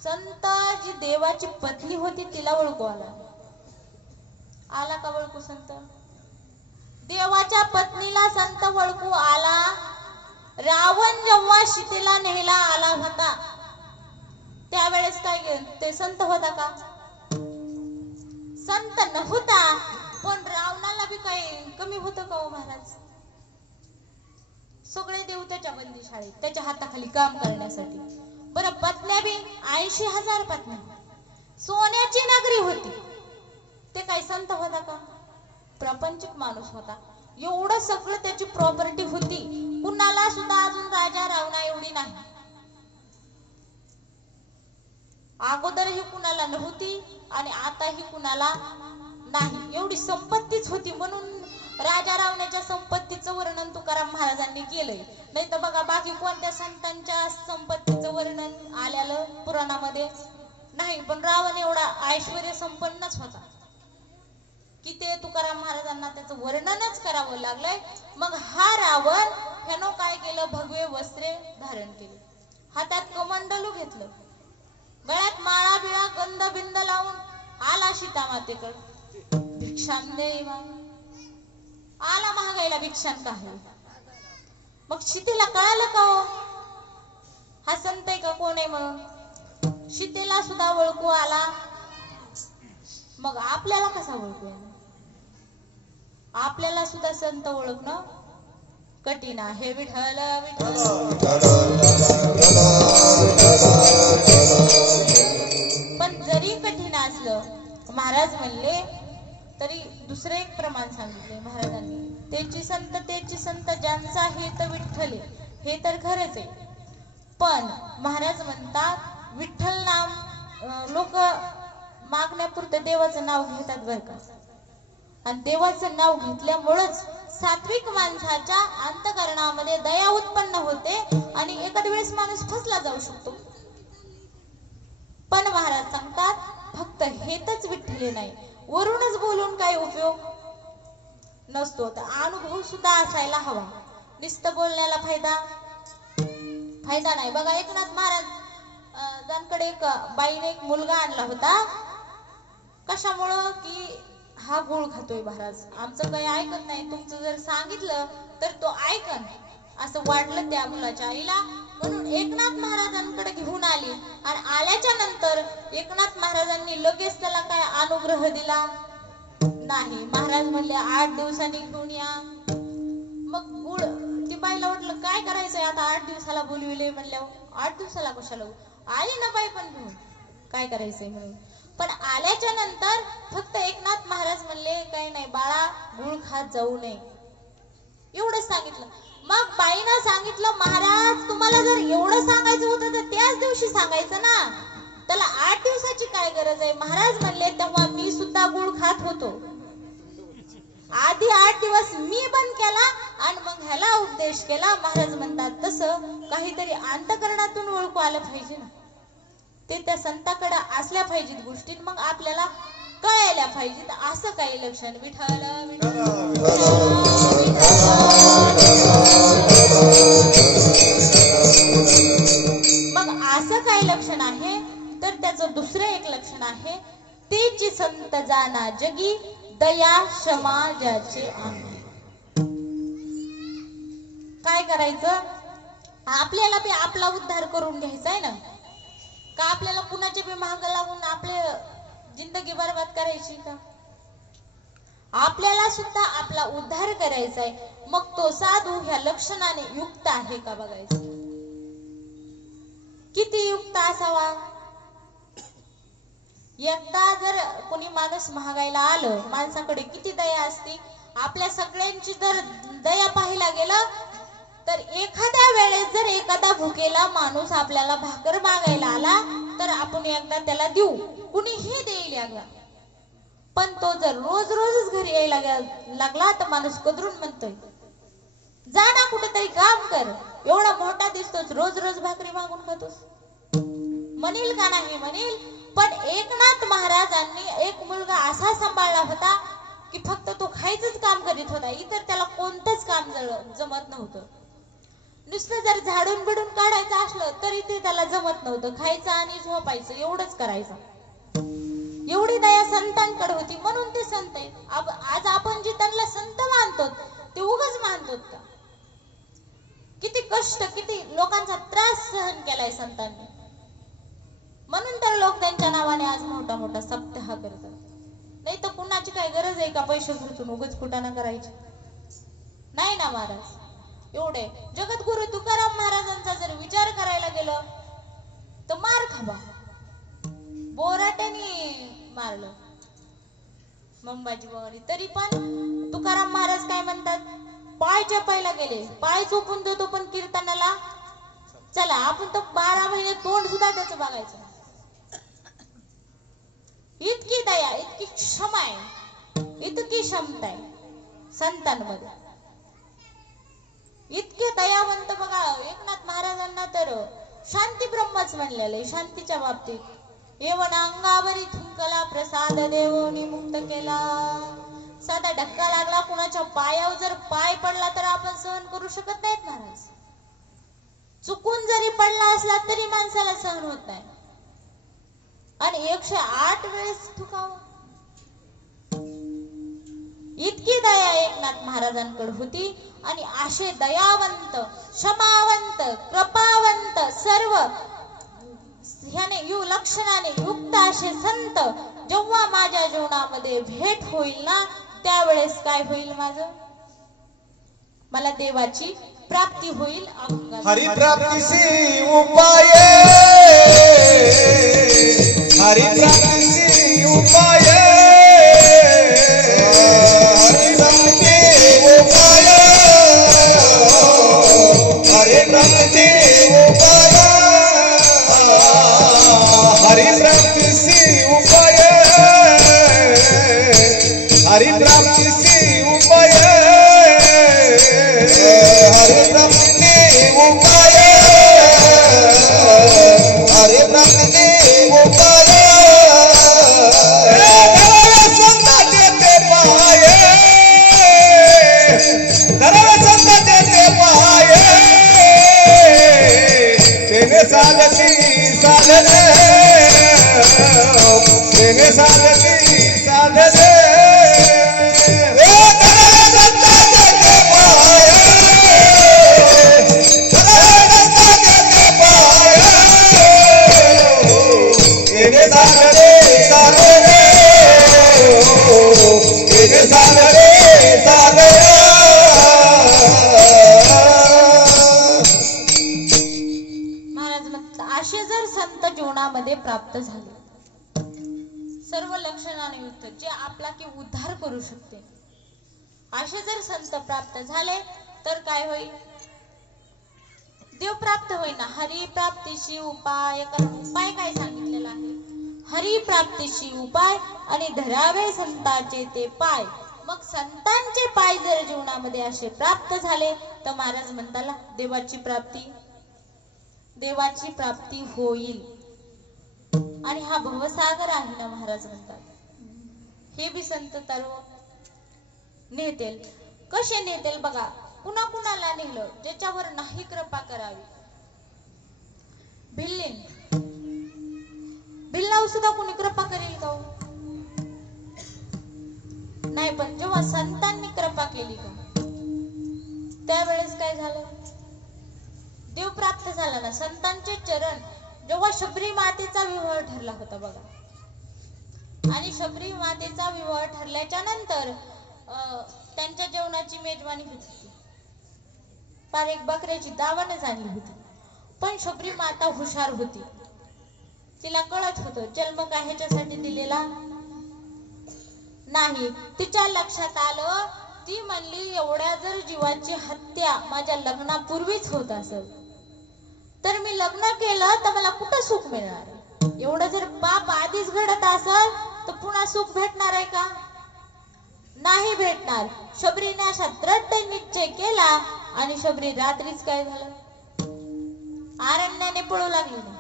संत जी देवाची पत्नी होती तिला ओळखू आला का? ओळखू संत? देवाच्या पत्नीला संत ओळखू आला. रावण जेव्हा सीतेला न्यायला आला होता त्यावेळेस काय ते संत होता का? संत नव्हता. पण रावणाला बी काही कमी होतं का हो महाराज? सगळे देव त्याच्या बंदीशाळेत, त्याच्या हाताखाली काम करण्यासाठी. बरं, पत्न्या बी 80,000 पत्न्या, सोन्याची नगरी होती. ते काही संत होता का? प्रापंचिक माणूस होता. एवढं सगळं त्याची प्रॉपर्टी होती, कुणाला सुद्धा अजून राजा रावणा एवढी नाही. अगोदरही कुणाला नव्हती आणि आताही कुणाला नाही. एवढी संपत्तीच होती म्हणून राजा रावणाच्या संपत्तीचं वर्णन तुकाराम महाराजांनी केलंय. नाही तर बघा बाकी कोणत्या संतांच्या संपत्तीचं वर्णन आलेलं पुराणामध्ये नाही. पण रावण एवढा ऐश्वर्य संपन्नच होता की ते तुकाराम महाराजांना त्याचं वर्णनच करावं लागलंय. मग हा रावण ह्यानं काय केलं, भगवे वस्त्रे धारण केले, हातात कमंडलू घेतलं, गळ्यात माळा बिळा गंध बिंद लावून आला सीता मातेकडे, भिक्षाम दे आला महागाईला भिक्षान काही. मग सीतेला कळालं का हो हा संत आहे का कोण आहे म्हणून. सीतेला सुद्धा ओळखू आला. मग आपल्याला कसा ओळखू, आपल्याला सुद्धा संत ओळखणं कठीण आहे. विठ्ठल पण जरी कठीण असलं महाराज म्हणले तरी दुसरे एक प्रमाण सांगितले महाराजांनी, तेची संत ज्यांचा हेत विठ्ठल हे तर खरंच आहे. पण महाराज म्हणतात विठ्ठल नाम लोक मागण्यापुरतं देवाचं नाव घेतात बरं का. आणि देवाचं नाव घेतल्यामुळेच सात्विक माणसाच्या अंतःकरणामध्ये दया उत्पन्न होते आणि एखाद्या वेळेस माणूस फसला जाऊ शकतो. पण महाराज सांगतात फक्त हेतच विठ्ठले नाही, वरूनच बोलून काही उपयोग नसतो. तर अनुभव सुद्धा असायला हवा. नुसतं बोलण्याला फायदा नाही. बघा एकनाथ महाराज ज्यांकडे एक बाईने एक मुलगा आणला होता. कशामुळं की हा गुळ खातोय महाराज, आमचं काही ऐकत नाही, तुमचं जर सांगितलं तर तो ऐकन असं वाटलं त्या मुलाच्या आईला. म्हणून एकनाथ महाराजांकडे घेऊन आली आणि आल्याच्या नंतर एकनाथ महाराजांनी लगेच त्याला काय अनुग्रह दिला नाही. महाराज म्हणले 8 दिवसांनी घेऊन या. मग गुळ ती बाईला वाटलं काय करायचंय आता, 8 दिवसाला बोलविले म्हणल्यावर 8 दिवसाला कशाला आली ना बाई पण घेऊन काय करायचंय म्हणून. पण आल्याच्या नंतर फक्त एकनाथ महाराज म्हणले काही नाही बाळा, गुळ खात जाऊ नये एवढंच सांगितलं. मग बाईनं सांगितलं महाराज तुम्हाला जर एवढं सांगायचं होतं तर त्याच दिवशी सांगायचं ना, त्याला 8 दिवसाची काय गरज आहे. महाराज म्हणले तेव्हा मी सुद्धा गुळ खात होतो, आधी 8 दिवस मी बंद केला आणि मग ह्याला उपदेश केला. महाराज म्हणतात तसं काहीतरी अंतःकरणातून ओळखू आलं पाहिजे ना, ते त्या संताकडे असल्या पाहिजेत गोष्टी, मग आपल्याला कळायला पाहिजेत. असं काही लक्षण विठ्ठल मग असं काही लक्षण आहे. तर त्याचं दुसरं एक लक्षण आहे, तेची संत जाना जगी दया क्षमा ज्याचे आम्ही. काय करायचं, आपल्याला बी आपला उद्धार करून घ्यायचा आहे ना, का आपल्याला कुणाच्या बी महाग लागून आपले जिंदगी बर्बाद करायची का. आपल्याला सुद्धा आपला उद्धार करायचा आहे. मग तो साधू ह्या लक्षणाने युक्त आहे का बघायचं. किती युक्त असावा. एकदा जर कोणी माणूस महागायला आलं, माणसाकडे किती दया असते. आपल्या सगळ्यांची जर दया पाहायला गेलं तर एखाद्या वेळेस जर एखादा भुकेला माणूस आपल्याला भाकर मागायला आला तर आपण एकदा त्याला देऊ, कुणीही देईल एकदा. पण तो जर रोज रोजच घरी यायला लागला तर माणूस कदरून म्हणतोय जा ना कुठेतरी काम कर, एवढा मोठा दिसतोस, रोज रोज भाकरी मागून खातोस, म्हणील का नाही म्हणील. पण एकनाथ महाराजांनी एक मुलगा असा सांभाळला होता की फक्त तो खायचंच काम करीत होता, इतर त्याला कोणतंच काम जमत नव्हतं. नुसतं जर झाडून बिडून काढायचं असलं तरी ते त्याला जमत नव्हतं, खायचं आणि झोपायचं एवढंच करायचं. एवढी दया संतांकडे होती म्हणून ते संत आहेत. आज आपण जे त्यांना संत मानतो ते उगाच मानतो का. किती कष्ट, किती लोकांचा त्रास सहन केलाय संतांनी, म्हणून तर लोक त्यांच्या नावाने आज मोठा मोठा सप्ताह करतात. नाही तर कुणाची काय गरज आहे का पैसे खर्चून उगाच कुटाणा करायची. नाही ना महाराज. एवढे जगद्गुरु तुकाराम महाराजांचा जर विचार करायला गेलं तर मार खाबा, बोराट्याने मारलं मंबाजी बाबांनी. तरी पण तुकाराम महाराज काय म्हणतात, पाय चपायला गेले, पाय चोपून देतो पण कीर्तनाला चला. आपण तर 12 महिने तोंड सुद्धा त्याचं बघायचं. इतकी दया, इतकी क्षमा आहे, इतकी क्षमता आहे संतांमध्ये. इतके दयावंत बघा. एकनाथ महाराजांना तर शांती ब्रह्मच म्हणलेलं आहे शांतीच्या बाबतीत. येवन अंगावरी थुंकला प्रसाद देवोनी मुक्त केला. साधा धक्का लागला कुणाच्या पायावर जर पाय पडला तर आपण सहन करू शकत नाहीत महाराज. चुकून जरी पडला असला तरी माणसाला सहन होत नाही. आणि 108 वेळेस थुकावं. इतकी दया एकनाथ महाराजांकडे होती. आणि असे दयावंत, क्षमावंत, कृपावंत, सर्व ह्याने लक्षणाने युक्त असे संत जेव्हा माझ्या जीवनामध्ये भेट होईल ना, त्यावेळेस काय होईल माझं? मला देवाची प्राप्ती होईल. हरिप्राप्तीसी उपाय, हरिप्राप्तीसी उपाय, हरिप्राप्ती उपाय, हरिप्राप्ती उपाय, हरिप्राप्तीसी उपाय, हरिप्राप्तीसी उपाय, हरिप्राप्ती उपाय, हरिप्राप्ती उपाय, संताचे ते पाय, संताचे ते पाय, तेने साधती साधने, तेने साधती साधने, जीवनामध्ये प्राप्त झाले, सर्व लक्षणाने युक्त, जे आपला की उद्धार करू शकते, असे जर संत प्राप्त झाले तर काय होईल? देव प्राप्त होईना. हरी प्राप्तीशी उपाय. उपाय काय सांगितलेला आहे? हरी प्राप्तीशी उपाय आणि धरावे संतांचे ते पाय. मग संतांचे पाय जर जीवनामध्ये असे प्राप्त झाले तर महाराज म्हणतात देवाची प्राप्ती, देवाची प्राप्ती होईल. आणि हा भवसागर आहे ना महाराज म्हणतात, हे बी संत तर नेतेल. कसे नेतेल बघा. कुणा कुणाला नेलं ज्याच्यावर नाही कृपा करावी. भिल्लावर सुद्धा कुणी कृपा करेल का? नाही. पण जेव्हा संतांनी कृपा केली का त्यावेळेस काय झालं? देव प्राप्त झाला ना. संतांचे चरण जेव्हा शबरी मातेचा विवाह ठरला होता बघा, आणि शबरी मातेचा विवाह ठरल्याच्या नंतर त्यांच्या जेवणाची मेजवानी होती. पार एक बकऱ्याची दावणच आणली होती. पण शबरी माता हुशार होती. तिला कळत होतं जन्म काय ह्याच्यासाठी दिलेला नाही. तिच्या लक्षात आलं, ती म्हणली एवढ्या जर जीवाची हत्या माझ्या लग्नापूर्वीच होत असेल तर मी लग्न केलं तर मला कुठं सुख मिळणार? एवढं जर पाप आधीच घडत असेल तर पुन्हा सुख भेटणार आहे का? नाही भेटणार. शबरीने अशा दृढ निश्चय केला आणि शबरी रात्रीच काय झालं? अरण्याने पळू लागली ना,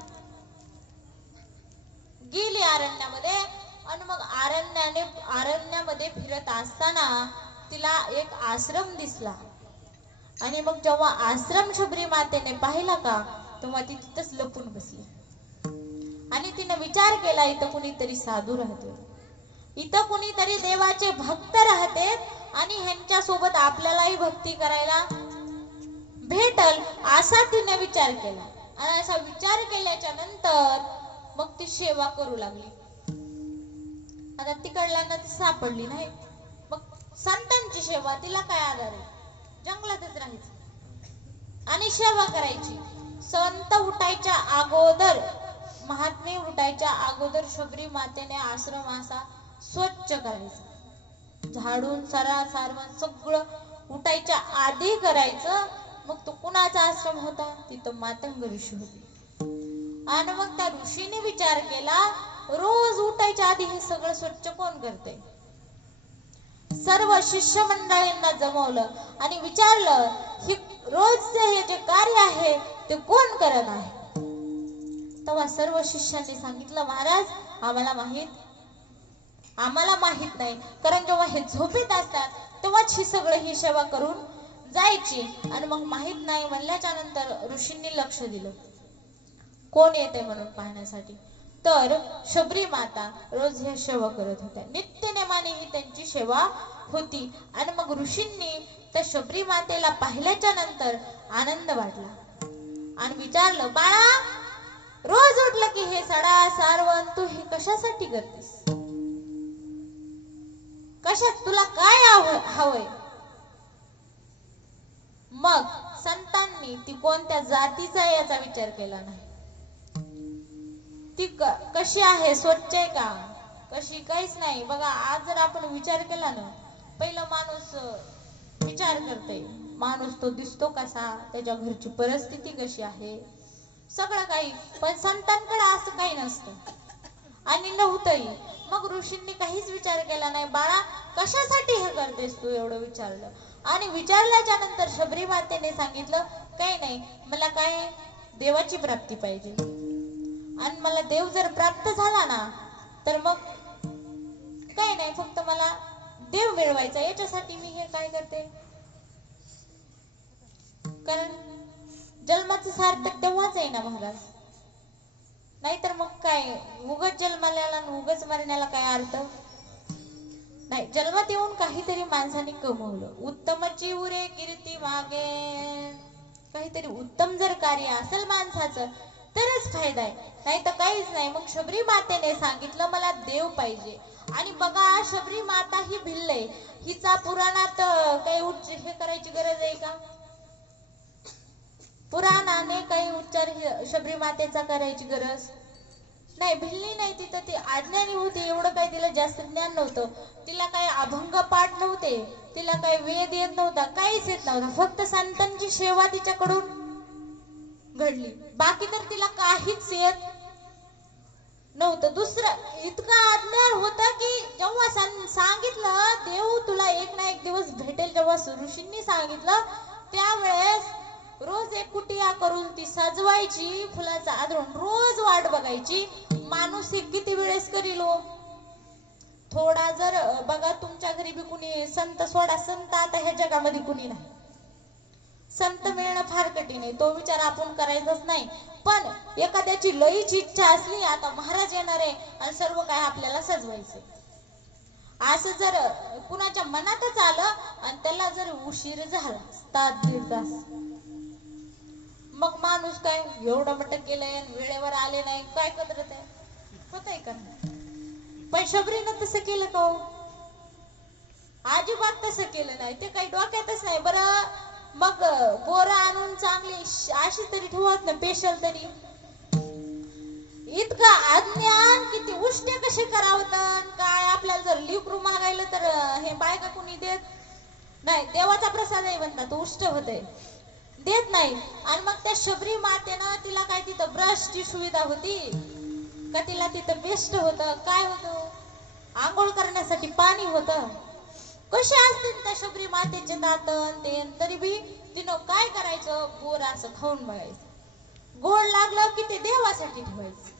गेली अरण्यामध्ये. आणि मग अरण्यामध्ये फिरत असताना तिला एक आश्रम दिसला. आणि मग जेव्हा आश्रम शबरी मातेने पाहिला का तेव्हा ती तिथंच लपून बसली. आणि तिने विचार केला इथं कुणीतरी साधू राहतो, इथं कुणीतरी देवाचे भक्त राहते आणि ह्यांच्या सोबत आपल्यालाही भक्ती करायला भेटल असा तिने विचार केला. आणि असा विचार केल्याच्या नंतर मग ती सेवा करू लागली. आता तिकडल्यांना ती सापडली नाही. मग संतांची सेवा, तिला काय आधार आहे? जंगलातच राहायचं आणि सेवा करायची. संत उठायच्या अगोदर, महात्मे उठायच्या अगोदर शबरी मातेने आश्रम असा स्वच्छ करायचा, झाडून सारवण सगळं उठायच्या आधी करायचं. मग तो कुणाचा आश्रम होता? तिथं मातंग ऋषी होती. आणि मग त्या ऋषीने विचार केला रोज उठायच्या आधी हे सगळं स्वच्छ कोण करते? सर्व शिष्य मंडळींना जमवलं आणि विचारलं ही रोजचे हे जे कार्य आहे ते कोण करत आहे? तेव्हा सर्व शिष्यांनी सांगितलं महाराज आम्हाला माहित नाही, कारण जेव्हा हे झोपेत असतात तेव्हाच ही सगळं ही सेवा करून जायची आणि मग माहित नाही म्हणल्याच्या नंतर ऋषींनी लक्ष दिलं कोण येते म्हणून पाहण्यासाठी. तर शबरी माता रोज हे सेवा करत होत्या, नित्यनेमाने ही त्यांची सेवा होती. आणि मग ऋषींनी त्या शबरी मातेला पाहिल्याच्या नंतर आनंद वाटला आणि विचारलं बाळा रोज उठलं की हे सडा सारवण तू हे कशासाठी करतेस? कशात तुला काय हवंय? मग संतांनी ती कोणत्या जातीचा याचा विचार केला नाही, ती कशी आहे, स्वच्छ आहे का, कशी, काहीच नाही. बघा आज जर आपण विचार केला ना, पहिला माणूस विचार करते माणूस तो दिसतो कसा, त्याच्या घरची परिस्थिती कशी आहे, सगळं काही. पण संतांकडे असं काही नसतं आणि नव्हतंही. मग ऋषींनी काहीच विचार केला नाही. बाळा कशासाठी हे करतेस तू, एवढं विचारलं. आणि विचारल्याच्या नंतर शबरी मातेने सांगितलं काही नाही, मला काय देवाची प्राप्ती पाहिजे आणि मला देव जर प्राप्त झाला ना तर मग काही नाही, फक्त मला देव मिळवायचा, याच्यासाठी मी हे काय करते. कारण जन्माचं सार्थक तेव्हाच आहे ना महाराज, नाहीतर मग काय उगाच जन्माला उगाच मरण्याला काय अर्थ नाही. जन्मात येऊन काहीतरी माणसाने कमवलं, उत्तमची उरे कीर्ती मागे, काहीतरी उत्तम जर कार्य असेल माणसाचं तरच फायदा आहे, नाही तर काहीच नाही. मग शबरी मातेने सांगितलं मला देव पाहिजे. आणि बघा शबरी माता ही भिल्ले, हिचा पुराणात काही हे करायची गरज आहे का? पुराणाने काही उच्चार शबरी मातेचा करायची गरज नाही. भिल्ली नाही, तिथं ती अज्ञानी होती, एवढं काही तिला जास्त ज्ञान नव्हतं. तिला काही अभंग पाठ नव्हते, तिला काही वेद येत नव्हता, काहीच येत नव्हतं. फक्त संतांची सेवा तिच्याकडून घडली, बाकी तर तिला काहीच येत नव्हतं. दुसरं इतका अज्ञान होता की जेव्हा सांगितलं देव तुला एक ना एक दिवस भेटेल, जेव्हा ऋषींनी सांगितलं त्यावेळेस रोज एक कुटिया करून ती सजवायची, फुलाचा आदरून रोज वाट बघायची. माणूस हे किती वेळेस करीलो. थोडा जर बघा तुमच्या घरी बी कुणी संत सोडा, संत आता ह्या जगामध्ये कुणी नाही, संत मिळणं फार कठीण आहे, तो विचार आपण करायचाच नाही. पण एखाद्याची लईची इच्छा असली, आता महाराज येणार आहे आणि सर्व काय आपल्याला सजवायचं, असं जर कुणाच्या मनातच आलं आणि त्याला जर उशीर झाला तास दीड तास, मग माणूस काय एवढं मटक केलंय वेळेवर आले नाही, काय कदरत आहे, होतंय का? पण शबरीनं तसं केलं का? अजिबात तसं केलं नाही, ते काही डोक्यातच नाही. बरं मग बोरं आणून चांगली अशी तरी ठेवत ना स्पेशल तरी, इतका अज्ञान किती उष्टे कसे करावतात काय. आपल्याला जर लिकरू मागायला तर हे बायका कुणी देत नाही, देवाचा प्रसाद आहे म्हणतात, उष्ट होते, देत नाही. आणि मग त्या शबरी मातेनं तिला काय तिथं ब्रशची सुविधा होती का, तिला तिथं बेस्ट होतं, काय होतं, आंघोळ करण्यासाठी पाणी होतं. कसे असतील त्या शबरी मातेचे दातन ते, तरी बी तिनं काय करायचं, बोर असं खाऊन बघायचं, गोड लागलं की ते देवासाठी ठेवायचं,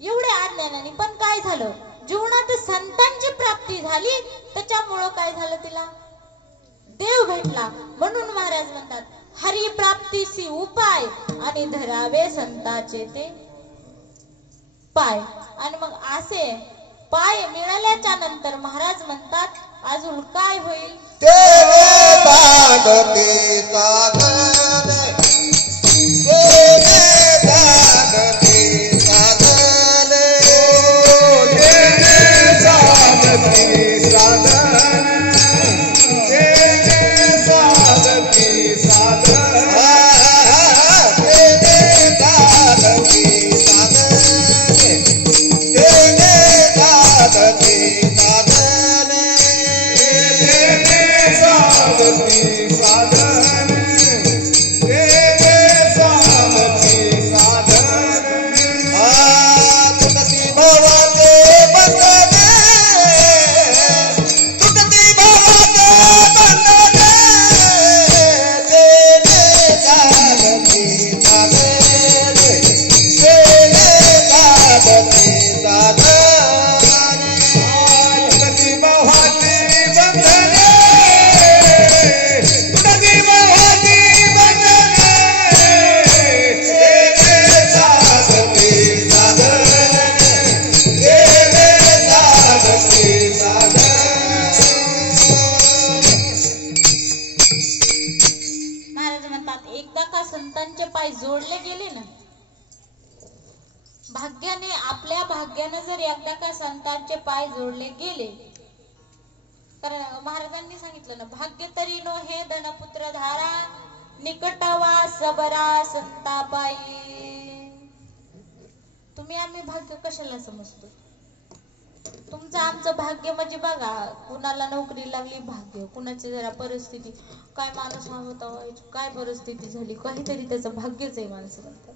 एवढे अज्ञानाने. पण काय झालं, जीवनात संतांची प्राप्ती झाली, त्याच्यामुळं काय झालं, तिला देव भेटला. म्हणून महाराज म्हणतात हरी प्राप्तीसी उपाय आणि धरावे संताचे ते पाय. आणि मग असे पाय मिळाल्याच्या नंतर महाराज म्हणतात अजून काय होईल, साधन एकदा का संतांचे पाय जोडले गेले, कारण महाराजांनी सांगितलं ना, भाग्य तरी नो हे धनपुत्र धारा, निकटवा सबरा संतापायी. तुम्ही आम्ही भाग्य कशाला समजतो? तुमचं आमचं भाग्य म्हणजे बघा, कुणाला नोकरी लागली भाग्य, कुणाची जरा परिस्थिती, काय माणूस होता, काय परिस्थिती झाली, काहीतरी त्याचं भाग्यच आहे माणसं म्हणतात.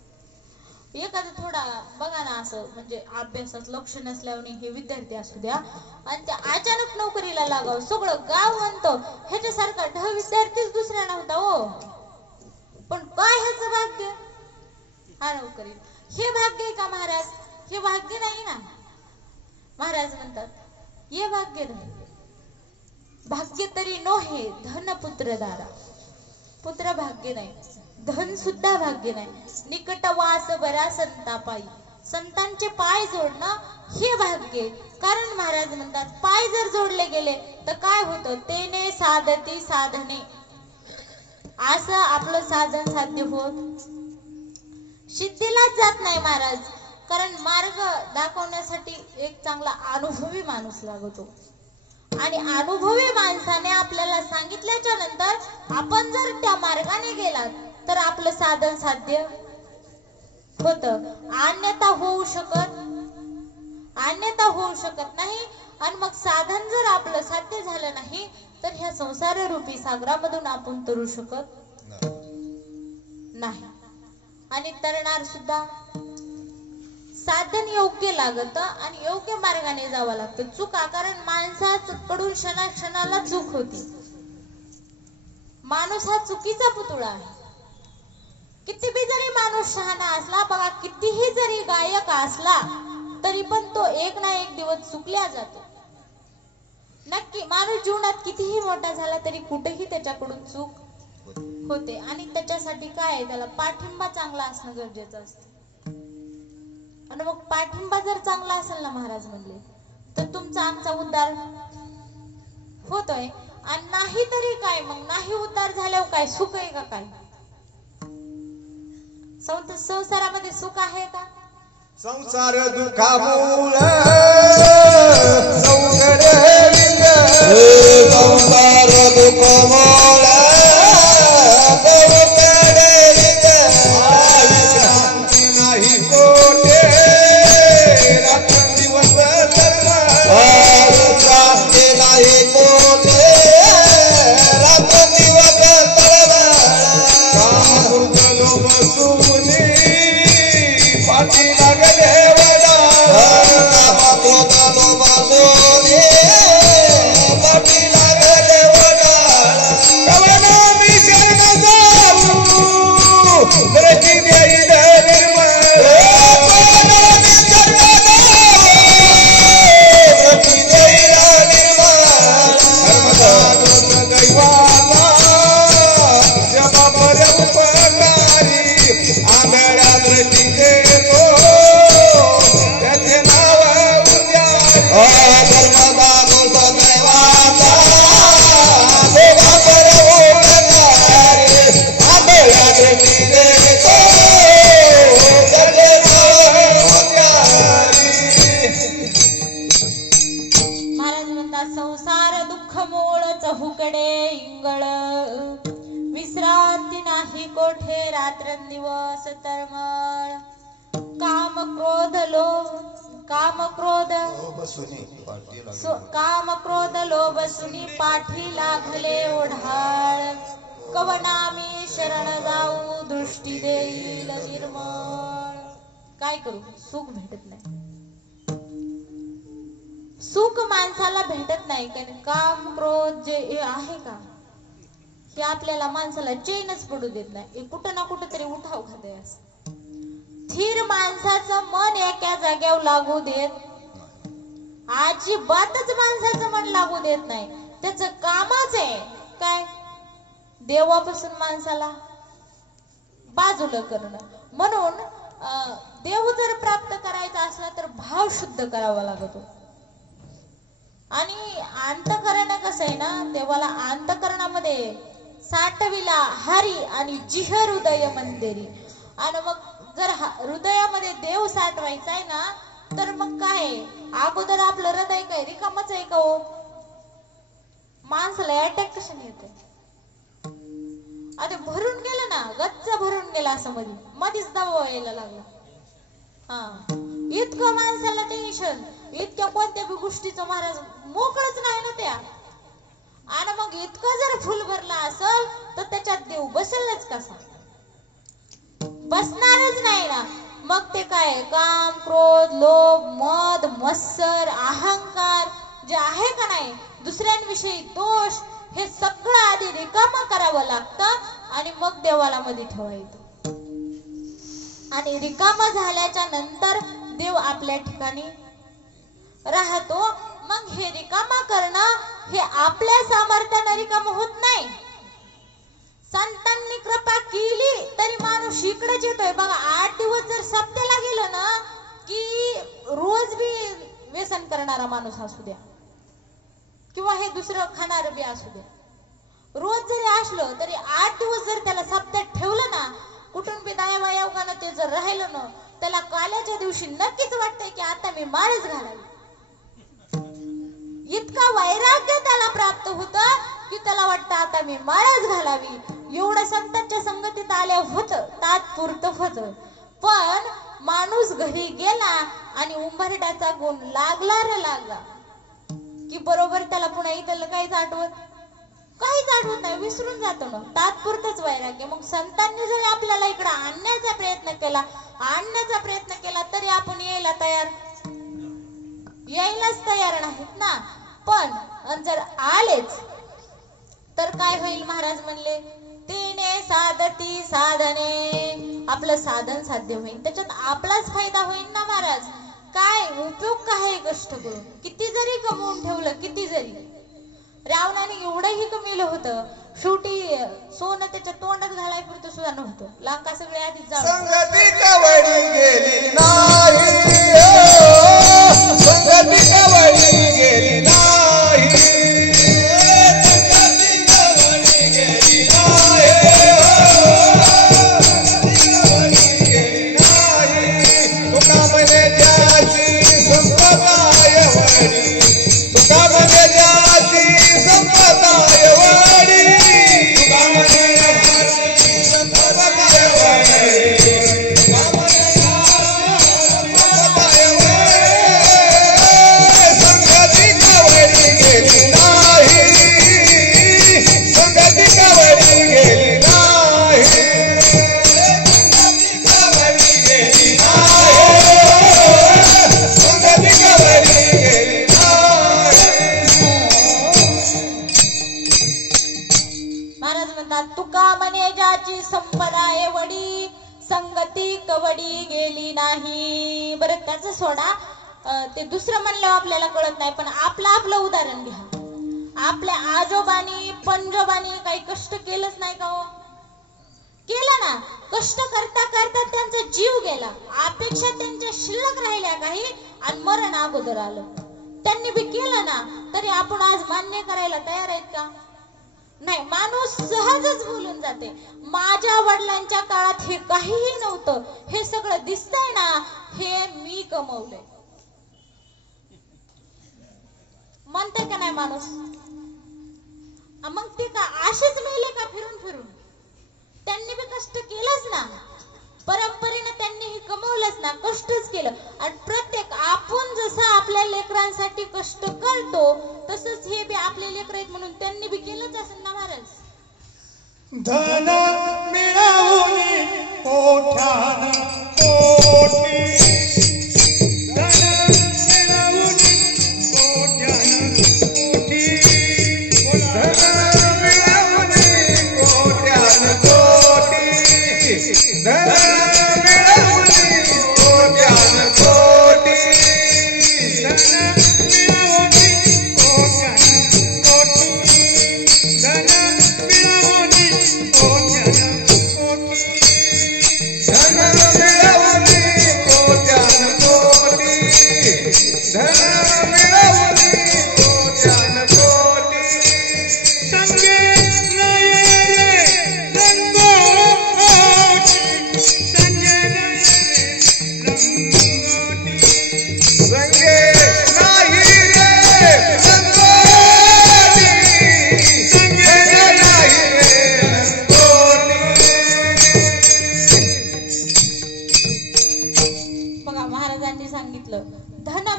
एखादं थोडा बघा ना, असं म्हणजे अभ्यासात लक्ष नसल्याने हे विद्यार्थी असू द्या आणि त्या अचानक नोकरीला लागावं, सगळं गाव म्हणतो ह्याच्यासारखा ढ विद्यार्थीच दुसरा नव्हता हो. पण काय ह्याचं भाग्य, हा नोकरी, हे भाग्य आहे का महाराज? हे भाग्य नाही ना. महाराज म्हणतात हे भाग्य नाही. भाग्य तरी नो हे धन पुत्र दारा, पुत्र भाग्य नाही, धन सुद्धा भाग्य नाही. निकटवास बरा संतापायी, संतांचे पाय जोडणं हे भाग्य. कारण महाराज म्हणतात पाय जर जोडले गेले तर काय होतं, तेने साधती साधने, असं आपलं साधन साध्य होत सिद्धीलाच जात नाही महाराज. कारण मार्ग दाखवण्यासाठी एक चांगला अनुभवी माणूस लागतो आणि अनुभवी माणसाने आपल्याला सांगितल्याच्या नंतर आपण जर त्या मार्गाने गेलात तर आपलं साधन साध्य होतं, अन्यथा होऊ शकत नाही. आणि मग साधन जर आपलं साध्य झालं नाही तर ह्या संसार रूपी सागरामधून आपण तरू शकत नाही. आणि तरणार सुद्धा साधन योग्य लागत आणि योग्य मार्गाने जावं लागतं. चुका, कारण माणसाकडून क्षणाला चूक होती. माणूस हा चुकीचा पुतळा आहे. किती बी जरी माणूस शहाणा असला बघा, कितीही जरी गायक असला तरी पण तो एक ना एक दिवस चुकल्या जातो. नक्की माणूस जीवनात कितीही मोठा झाला तरी कुठेही त्याच्याकडून चूक होते आणि त्याच्यासाठी काय आहे, त्याला पाठिंबा चांगला असणं गरजेचं असतं. आणि मग पाठिंबा जर चांगला असेल ना महाराज म्हणले तर तुमचा आमचा उद्धार होतोय. आणि नाही तरी काय, मग नाही उद्धार झाल्यावर काय सुख आहे का? काय संसारामध्ये सुख आहे का? संसार दुःखामूळ संसार दुःखमूळ नाही कोठे रात्रंदिवस शांती नाही कोठे रात्रंदिवस कामृतलो बसूनी पाठी लागले वडा कामृतलो बसूनी पाठी लागले वडा कवना मी शरण जाऊ ब्रती देई निर्मळ ब्रती देई निर्मळ धर्मदास दैवाला जपा बऱ्या उपकारी आंधळ्या ब्रती देतो त्याचे नाव उद्यारी धर्मदास दैवाला देवा बऱ्या उपकारी आंधळ्या ब्रती देतो त्याचे नाव उद्यारी. महाराज म्हणतात संसार दुःख मूळच हुकडे इंगळ, विश्रांती नाही कोठे रात्रंदिवस तळमळ. काम क्रोध लोभ सुनी पाठी लागले ओढाळ. कवनामी शरण जाऊ दृष्टी देईल निर्मळ. काय करू, सुख भेटत नाही. सुख माणसाला भेटत नाही, कारण काम क्रोध जे आहे का हे आपल्याला माणसाला चैनच पडू देत नाही. हे कुठं ना कुठं तरी उठाव खाते. असं स्थिर माणसाचं मन एका जाग्यावर लागू देत, अजिबातच माणसाचं मन लागू देत नाही. त्याचं कामच आहे काय, देवापासून माणसाला बाजूला करणं. म्हणून देव जर प्राप्त करायचा असला तर भाव शुद्ध करावा लागतो. आणि अंतकरण कसं आहे ना, देवाला अंतकरणामध्ये साठविला हरी आणि जिह हृदय मंदिरी. आणि मग जर हृदयामध्ये देव साठवायचा आहे ना तर मग काय अगोदर आपलं हृदय काय रिकामच आहे का हो? माणसाला अटॅक कशाने येते? आता भरून गेलं ना, गच्च भरून गेला, असं मधीच दबाव यायला लागला. इतकं माणसाला टेन्शन, इतक्या कोणत्या बी गोष्टीचं महाराज मोकळच नाही ना त्या. आणि मग इतकं जर फुल भरला असेल तर त्याच्यात देव बसेलच कसा? बसणारच नाही ना. मग ते काय काम, क्रोध, लोभ, मद, मत्सर, अहंकार जे आहे का नाही, दुसऱ्यांविषयी दोष, हे सगळं आधी रिकामा करावं लागतं आणि मग देवाला मध्ये ठेवायचं. आणि रिकामा झाल्याच्या नंतर देव आपल्या ठिकाणी राहतो. मग हे रिकामा करणं हे आपल्या सामर्थ्याने रिकाम होत नाही. संतांनी कृपा केली तरी माणूस इकडेच येतोय बघा. 8 दिवस जर सप्त्याला गेलं ना की रोज बी व्यसन करणारा माणूस असू द्या किंवा हे दुसरं खाणार बी असू द्या, रोज जरी असलं तरी 8 दिवस जर त्याला सप्त्यात ठेवलं ना, कुठून बी दयावायोगानं ते जर राहिलं ना, त्याला काल्याच्या दिवशी नक्कीच वाटतंय की आता मी माळच घालावी. इतका वैराग्य त्याला प्राप्त होतं की त्याला वाटतं आता मी माळच घालावी. एवढं संतांच्या संगतीत आल्या होतं, तात्पुरतं होतं. पण माणूस घरी गेला आणि उंबरड्याचा गुण लागला की बरोबर त्याला पुन्हा इथलं काहीच आठवत नाही, विसरून जातो ना. तात्पुरतच वैराग्य. मग संतांनी जरी आपल्याला इकडे आणण्याचा प्रयत्न केला तरी आपण यायलाच तयार नाहीत ना. पण जर आलेच तर काय होईल? महाराज म्हणले तेने साधती साधने, आपलं साधन साध्य होईल, त्याच्यात आपलाच फायदा होईल ना महाराज. काय उपयोग काय कष्ट करून? किती जरी कमवून ठेवलं, किती जरी, रावणाने एवढंही कमीलं होतं, शेवटी सोनं त्याच्या तोंडात घालायपुरतं सुद्धा नव्हतं. लांका सगळे आधीच जाऊ. संगती कवडी गेली नाही, संगती कवडी गेली नाही, संगती कवडी गेली नाही, तुका म्हणे ज्याची संपदाय वडी, तुका म्हणे ज्याची संपदाय वडी, तुका म्हणे ज्याची संपदाय वडी, तुका म्हणे संपदाय वडी, संगती कवडी गेली नाही, संगती कवडी गेली नाही, संगती कवडी गेली नाही, संगती कवडी गेली नाही. महाराज म्हणतात तुका म्हणे ज्याची संपदाय वडी, संगती कवडी गेली नाही. बरं त्याचं सोडा, ते दुसरं म्हणलं आपल्याला कळत नाही, पण आपलं उदाहरण घ्या. आपल्या आजोबानी पंजोबानी काही कष्ट केलंच नाही का हो? केलं ना. कष्ट करता करता त्यांचा जीव गेला, अपेक्षा त्यांच्या शिल्लक राहिल्या काही, आणि मरण अगोदर आलं. त्यांनी बी केलं ना, तरी आपण आज मान्य करायला तयार आहेत का? नाही. माणूस सहजच बोलून जाते, माझ्या वडिलांच्या काळात हे काहीही नव्हतं, हे सगळं दिसतंय ना, हे मी कमवलंय, म्हणते का नाही माणूस? मग ते का असेच मेले का फिरून फिरून? त्यांनी बी कष्ट केलंच ना, परंपरेने त्यांनी हे कमवलंच ना, कष्टच केलं. आणि प्रत्येक आपण जसं आपल्या लेकरांसाठी कष्ट करतो तसंच हे बी आपले लेकर आहेत म्हणून त्यांनी बी केलंच असेल ना महाराज. धन मिळवून कोट्यान कोटी, धन मिळवून कोट्यान कोटी, धन मिळवून कोट्यान कोटी, धन मिळवून कोट्यान कोटी, धन मिळवून कोट्यान कोटी, धन मिळवून कोट्यान कोटी, धन मिळवून कोट्यान कोटी, धन मिळवून कोट्यान कोटी, संगे नाही रे रंगोटी, संगे नाही रे रंगोटी,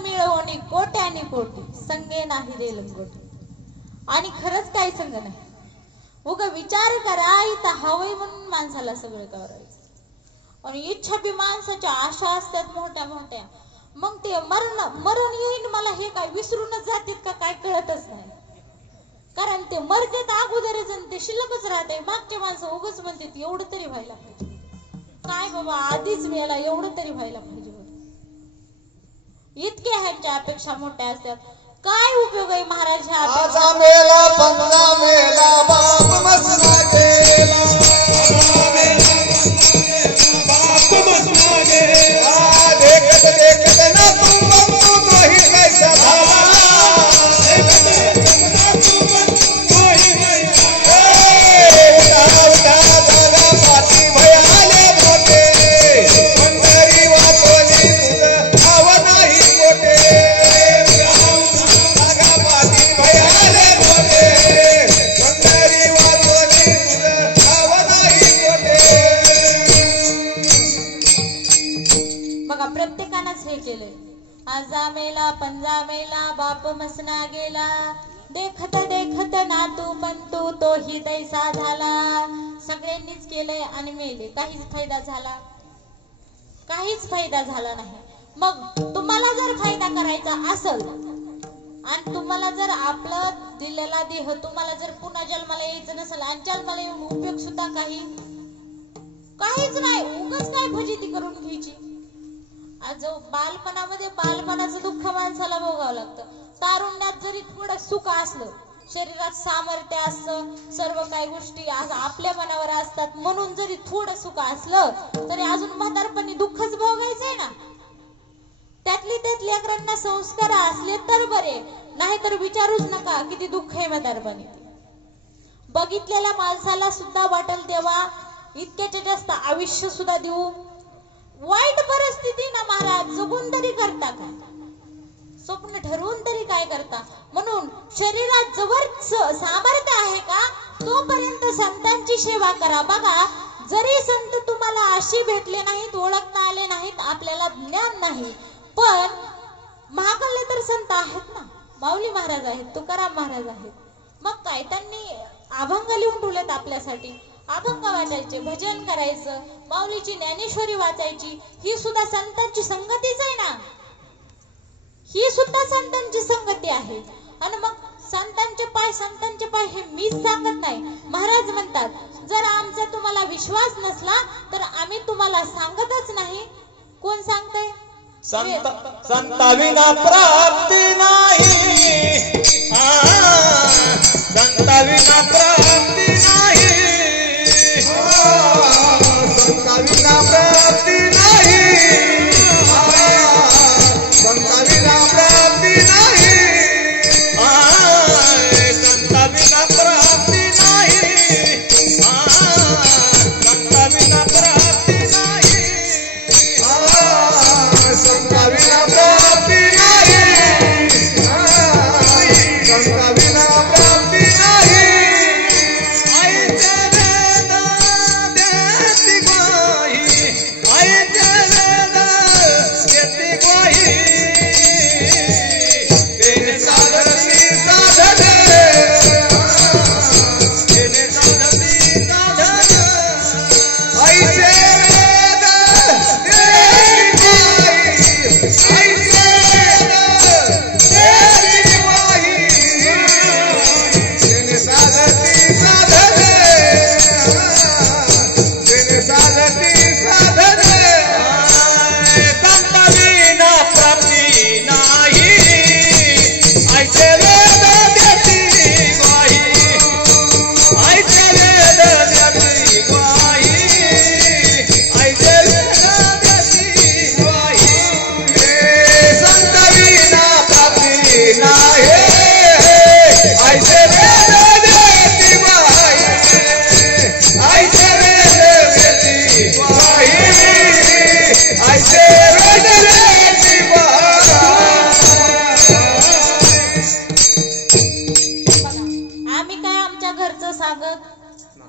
मिळवणी कोट्यानी कोटी संगे नाही रे लंगोटी. आणि खरंच काही संग नाही. उग विचार करा इथं हवंय म्हणून माणसाला सगळं करायचं. आणि इच्छा बी माणसाच्या आशा असतात मोठ्या मोठ्या. मग ते मरण येईन मला हे काय विसरूनच जातात का काय कळतच नाही. कारण ते मरतेत अगोदरच आणि ते शिल्लकच राहते. मागचे माणसं उगच म्हणतात एवढं तरी व्हायला पाहिजे. काय बाबा आधीच वेळेला एवढं तरी व्हायला पाहिजे होतं. इतक्या ह्यांच्या अपेक्षा मोठ्या असतात. काय उपयोग आहे महाराज ह्या आजा मेला पंजा मेला बाप मसना गेला. बाप मसना गेला. देखत देखत ना तू बंधू नाही कैसा झाला. देखत देखत ना तू बंधू नाही कैसा. उठा उठा जागा पाठी भयाले मोठे. पंढरी वाचोली तुझं नाव नाही कोठे. आजा मेला पंजा मेला बाप मसना गेला. देखत देखत नातू पंतू तोही दैसा झाला. सगळ्यांनीच केलंय आणि मेले. काहीच फायदा झाला? काहीच फायदा झाला नाही. मग तुम्हाला जर फायदा करायचा असेल आणि तुम्हाला जर आपलं दिलेला देह तुम्हाला जर पुन्हा जन्माला यायचं नसेल आणि जन्माला येऊन उपयोग सुद्धा काहीच नाही. उगाच काय फजिती करून घ्यायची. आज बालपणामध्ये बालपणाचं दुःख माणसाला भोगावं लागतं. तारुण्यात जरी थोडं सुख असलं, शरीरात सामर्थ्य असतं, सर्व काही गोष्टी आज आपल्या मनावर असतात म्हणून जरी थोडं सुख असलं तरी अजून म्हातारपणी दुःखच भोगायचंय ना. त्यातल्या लेकरांना संस्कार असले तर बरे, नाही तर विचारूच नका किती दुःख आहे म्हातारपणी. बघितलेल्या माणसाला सुद्धा वाटेल तेव्हा इतक्याच्या जास्त आयुष्य सुद्धा देऊ. वाईट परिस्थिती ना महाराज जगून तरी करता का? स्वप्न ठरवून तरी काय करता? म्हणून शरीरात जवळ सामर्थ्य आहे का तोपर्यंत संतांची सेवा करा. बघा जरी संत तुम्हाला अशी भेटले नाहीत, ओळखता आले नाहीत, आपल्याला ज्ञान नाही, पण महागल्ले तर संत आहेत ना. माऊली महाराज आहेत, तुकाराम महाराज आहेत. मग काय त्यांनी अभंग लिहून ठेवलेत आपल्यासाठी. अभंग वाचायचे, भजन करायचं, माऊलीची ज्ञानेश्वरी वाचायची. ही सुद्धा संतांची संगतीच आहे ना. ही सुद्धा संतांची संगती आहे. आणि मग संतांचे पाय हे मीच सांगत नाही. महाराज म्हणतात जर आमचा तुम्हाला विश्वास नसला तर आम्ही तुम्हाला सांगतच नाही. कोण सांगतंय? संताविना प्राप्ती नाही. संताविना प्राप्ती नाही. संताविना प्राप्ती नाही. संताविना प्राप्ती नाही. संताविना प्राप्ती नाही. संताविना प्राप्ती नाही. संताविना प्राप्ती नाही. संताविना प्राप्ती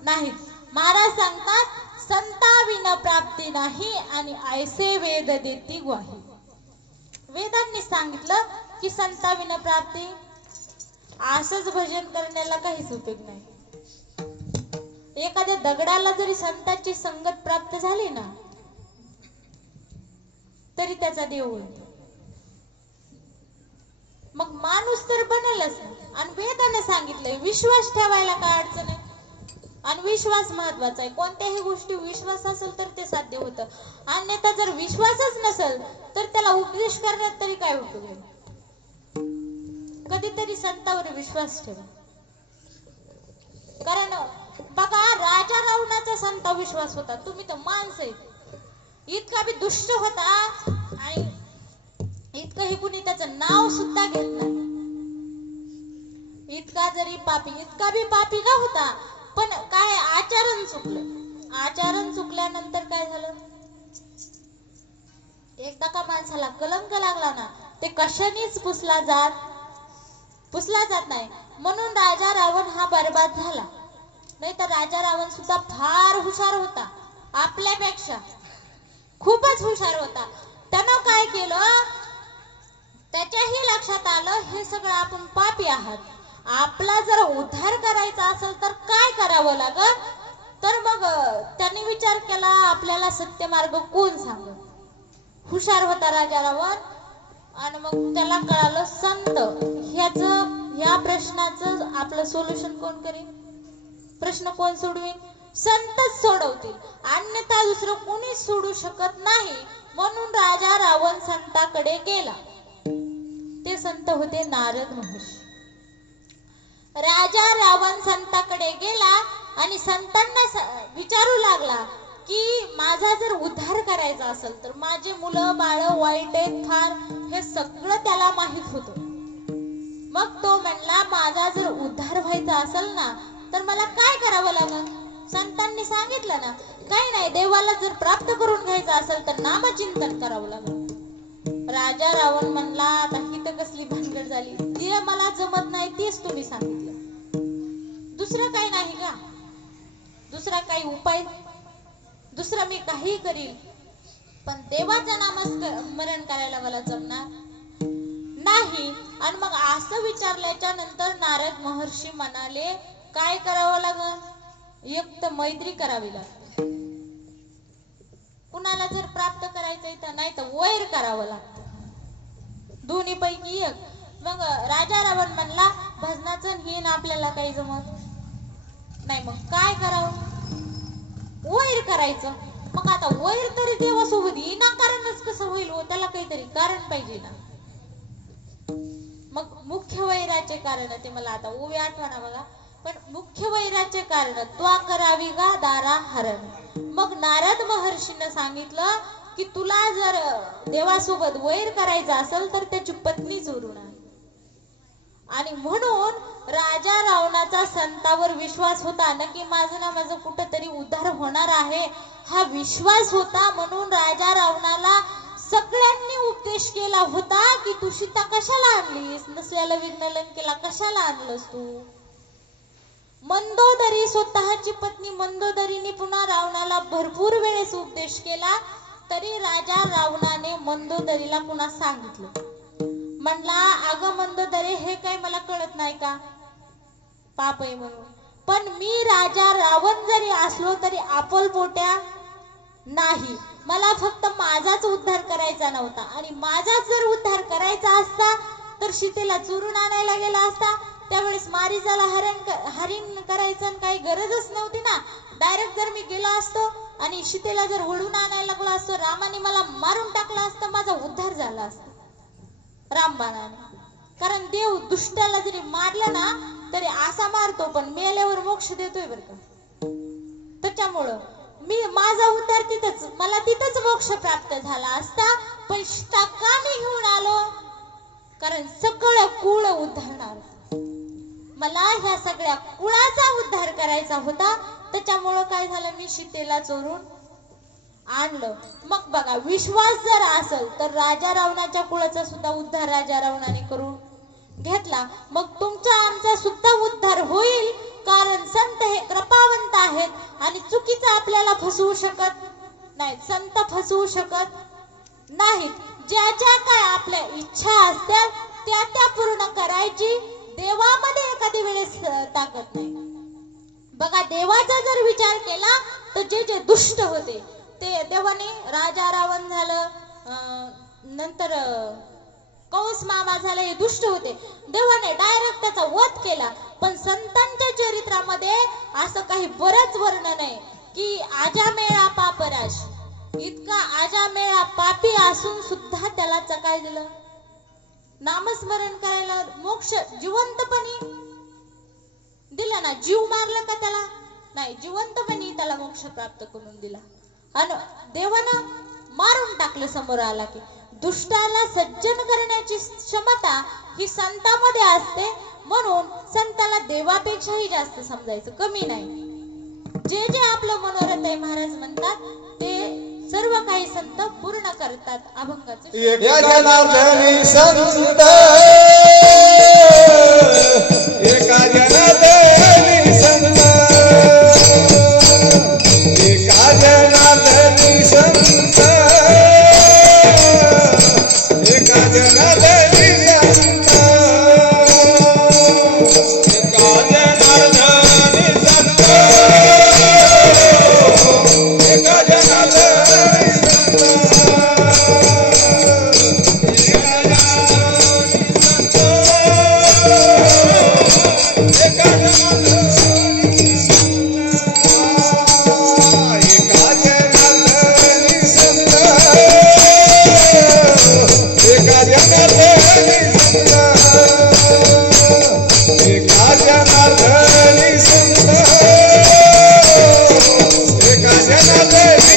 नाही. महाराज सांगतात संताविना प्राप्ती नाही आणि ऐसे वेद देती ग्वाही. वेदांनी सांगितलं की संताविना प्राप्ती, असंच भजन करण्याला काहीच उपयोग नाही. एखाद्या दगडाला जरी संतांची संगत प्राप्त झाली ना तरी त्याचा देव होईल. मग माणूस तर बनेलच. आणि वेदाने सांगितलंय विश्वास ठेवायला काय अडचण आहे. आणि विश्वास महत्वाचा आहे. कोणत्याही गोष्टी विश्वास असेल तर ते साध्य होतं. अन्यथा जर विश्वासच नसेल तर त्याला उपदेश करण्यात तरी काय उपयोग आहे. कधीतरी संतावर विश्वास ठेवा. कारण बघा राजा रावणाचा संता विश्वास होता. तुम्ही तर माणसं आहे. इतका बी दुष्ट होता आणि इतकंही कुणी त्याचं नाव सुद्धा घेत नाही. इतका बी पापी का होता. पण काय आचरण चुकलं. आचरण चुकल्यानंतर काय झालं. एकदा का माणसाला कलंक लागला ना ते कशानेच पुसला जात नाही. म्हणून राजा रावण हा बर्बाद झाला. नाही तर राजा रावण सुद्धा फार हुशार होता. आपल्यापेक्षा खूपच हुशार होता. त्यानं काय केलं त्याच्याही लक्षात आलं हे सगळं आपण पापी आहात. आपला जर उद्धार करायचा असेल तर काय करावं लागल. तर मग त्यांनी विचार केला आपल्याला सत्य मार्ग कोण सांगेल. हुशार होता राजा रावण. आणि मग त्याला कळालं संत ह्या प्रश्नाचं आपलं सोल्युशन कोण करेल. प्रश्न कोण सोडवेल. संतच सोडवतील. अन्यथा दुसरं कोणीच सोडू शकत नाही. म्हणून राजा रावण संताकडे गेला. ते संत होते नारद महर्षी. राजा रावण संताकडे गेला आणि संतांना विचारू लागला की माझा जर उद्धार करायचा असेल तर माझे मुलं बाळ वाईट आहेत फार हे सगळं त्याला माहित होतं. मग तो म्हणला माझा जर उद्धार व्हायचा असेल ना तर मला काय करावं लागेल. संतांनी सांगितलं ना काही नाही देवाला जर प्राप्त करून घ्यायचं असेल तर नामचिंतन करावं लागेल. राजा रावण म्हणला आता ही तर कसली भानगड झाली. जे मला जमत नाही तेच तुम्ही सांगितलं. दुसरं काही नाही का. दुसरा काही उपाय. दुसरं मी काही करील पण देवाचं नामस्मरण करायला मला जमणार नाही. आणि मग असं विचारल्याच्या नंतर नारद महर्षी म्हणाले काय करावं लागल. एक तर मैत्री करावी लागते. कुणाला जर प्राप्त करायचंय तर नाही तर वैर करावं लागतं. दोन्ही पैकी एक. मग राजा रावण म्हणला भजनाचं हिन आपल्याला काही जमत नाही. मग काय करावं. वैर करायचं. मग आता वैर तरी देवासोबत विनाकारणच कसं होईल हो. त्याला काहीतरी कारण पाहिजे ना. मग मुख्य वैराचे कारण ते मला आता ओवी आठवणा बघा. पण मुख्य वैराचे कारण त्वा करावी गा दारा हरण. मग नारद महर्षीने सांगितलं की तुला जर देवासोबत वैर करायचा असेल तर त्याची पत्नी चोरून आण. आणि म्हणून राजा रावणाचा संतावर विश्वास होता ना की माझं कुठंतरी उद्धार होणार आहे हा विश्वास होता. म्हणून राजा रावणाला सगळ्यांनी उपदेश केला होता की तू सीता कशाला आणलीस. नसल्याला विघ्न लंकेला कशाला आणलंस तू. मंदोदरी स्वतःची पत्नी मंदोदरीने पुन्हा रावणाला भरपूर वेळेस उपदेश केला तरी राजा रावणाने मंदोदरीला पुन्हा सांगितलं. म्हणला अगं मंदोदरी हे काय मला कळत नाही का पाप आहे म्हणून. पण मी राजा रावण जरी असलो तरी आपोलपोट्या नाही. मला फक्त माझाच उद्धार करायचा नव्हता. आणि माझाच जर उद्धार करायचा असता तर सीतेला चोरून आणायला गेला असता. त्यावेळेस मारीजाला हरिण करायचं काही गरजच नव्हती ना. डायरेक्ट जर मी गेलो असतो आणि सीतेला जर ओढून आणायला लागलो असतो रामाने मला मारून टाकला असतं माझा उद्धार झाला असता रामबाणाने. कारण देव दुष्टाला जरी मारला ना तरी असा मारतो पण मेल्यावर मोक्ष देतोय बरं का. त्याच्यामुळं माझा उद्धार मला तिथंच मोक्ष प्राप्त झाला असता. पण सीता का मी घेऊन आलो. कारण सगळं कुळ उद्धारणार. मला ह्या सगळ्या कुळाचा उद्धार करायचा होता. त्याच्यामुळं काय झालं मी सीतेला चोरून आणलं. मग बघा विश्वास जर असेल तर राजा रावणाच्या कुळाचा सुद्धा उद्धार राजा रावणाने करून घेतला. मग तुमचा आमचा सुद्धा उद्धार होईल. कारण संत हे कृपावंत आहेत आणि चुकीचं आपल्याला फसवू शकत नाहीत. संत फसवू शकत नाहीत. ज्या ज्या काय आपल्या इच्छा असतात त्या पूर्ण करायची. देवामध्ये एखादी वेळेस ताकद नाही. बघा, देवाचा जर विचार केला तर जे जे दुष्ट होते ते देवाने, राजा रावण झालं, नंतर कंस मामा झाले, हे दुष्ट होते, देवाने डायरेक्ट त्याचा वध केला. पण संतांच्या चरित्रामध्ये असं काही बरंच वर्णन आहे की आजामेळा पापराश, इतका आजामेळा पापी असून सुद्धा त्याला काय दिलं, नामस्मरण करायला मोक्ष जिवंतपणी दिला ना. जीव मारला का त्याला? नाही, जिवंतपणी त्याला मोक्ष प्राप्त करून दिला. आणि देवानं मारून टाकलं समोर आला की. दुष्टाला सज्जन करण्याची क्षमता ही संतांमध्ये असते, म्हणून संताला देवापेक्षाही जास्त समजायचं, कमी नाही. जे जे आपलं मनोरथ आहे महाराज म्हणतात ते सर्व काही संत पूर्ण करतात. अभंगाचं या जनार्दनी संत, एका जनार्दनी संत, एका जनार्दनी संत, एका जनार्दनी संत, एका जनार्दनी संत, एका जनार्दनी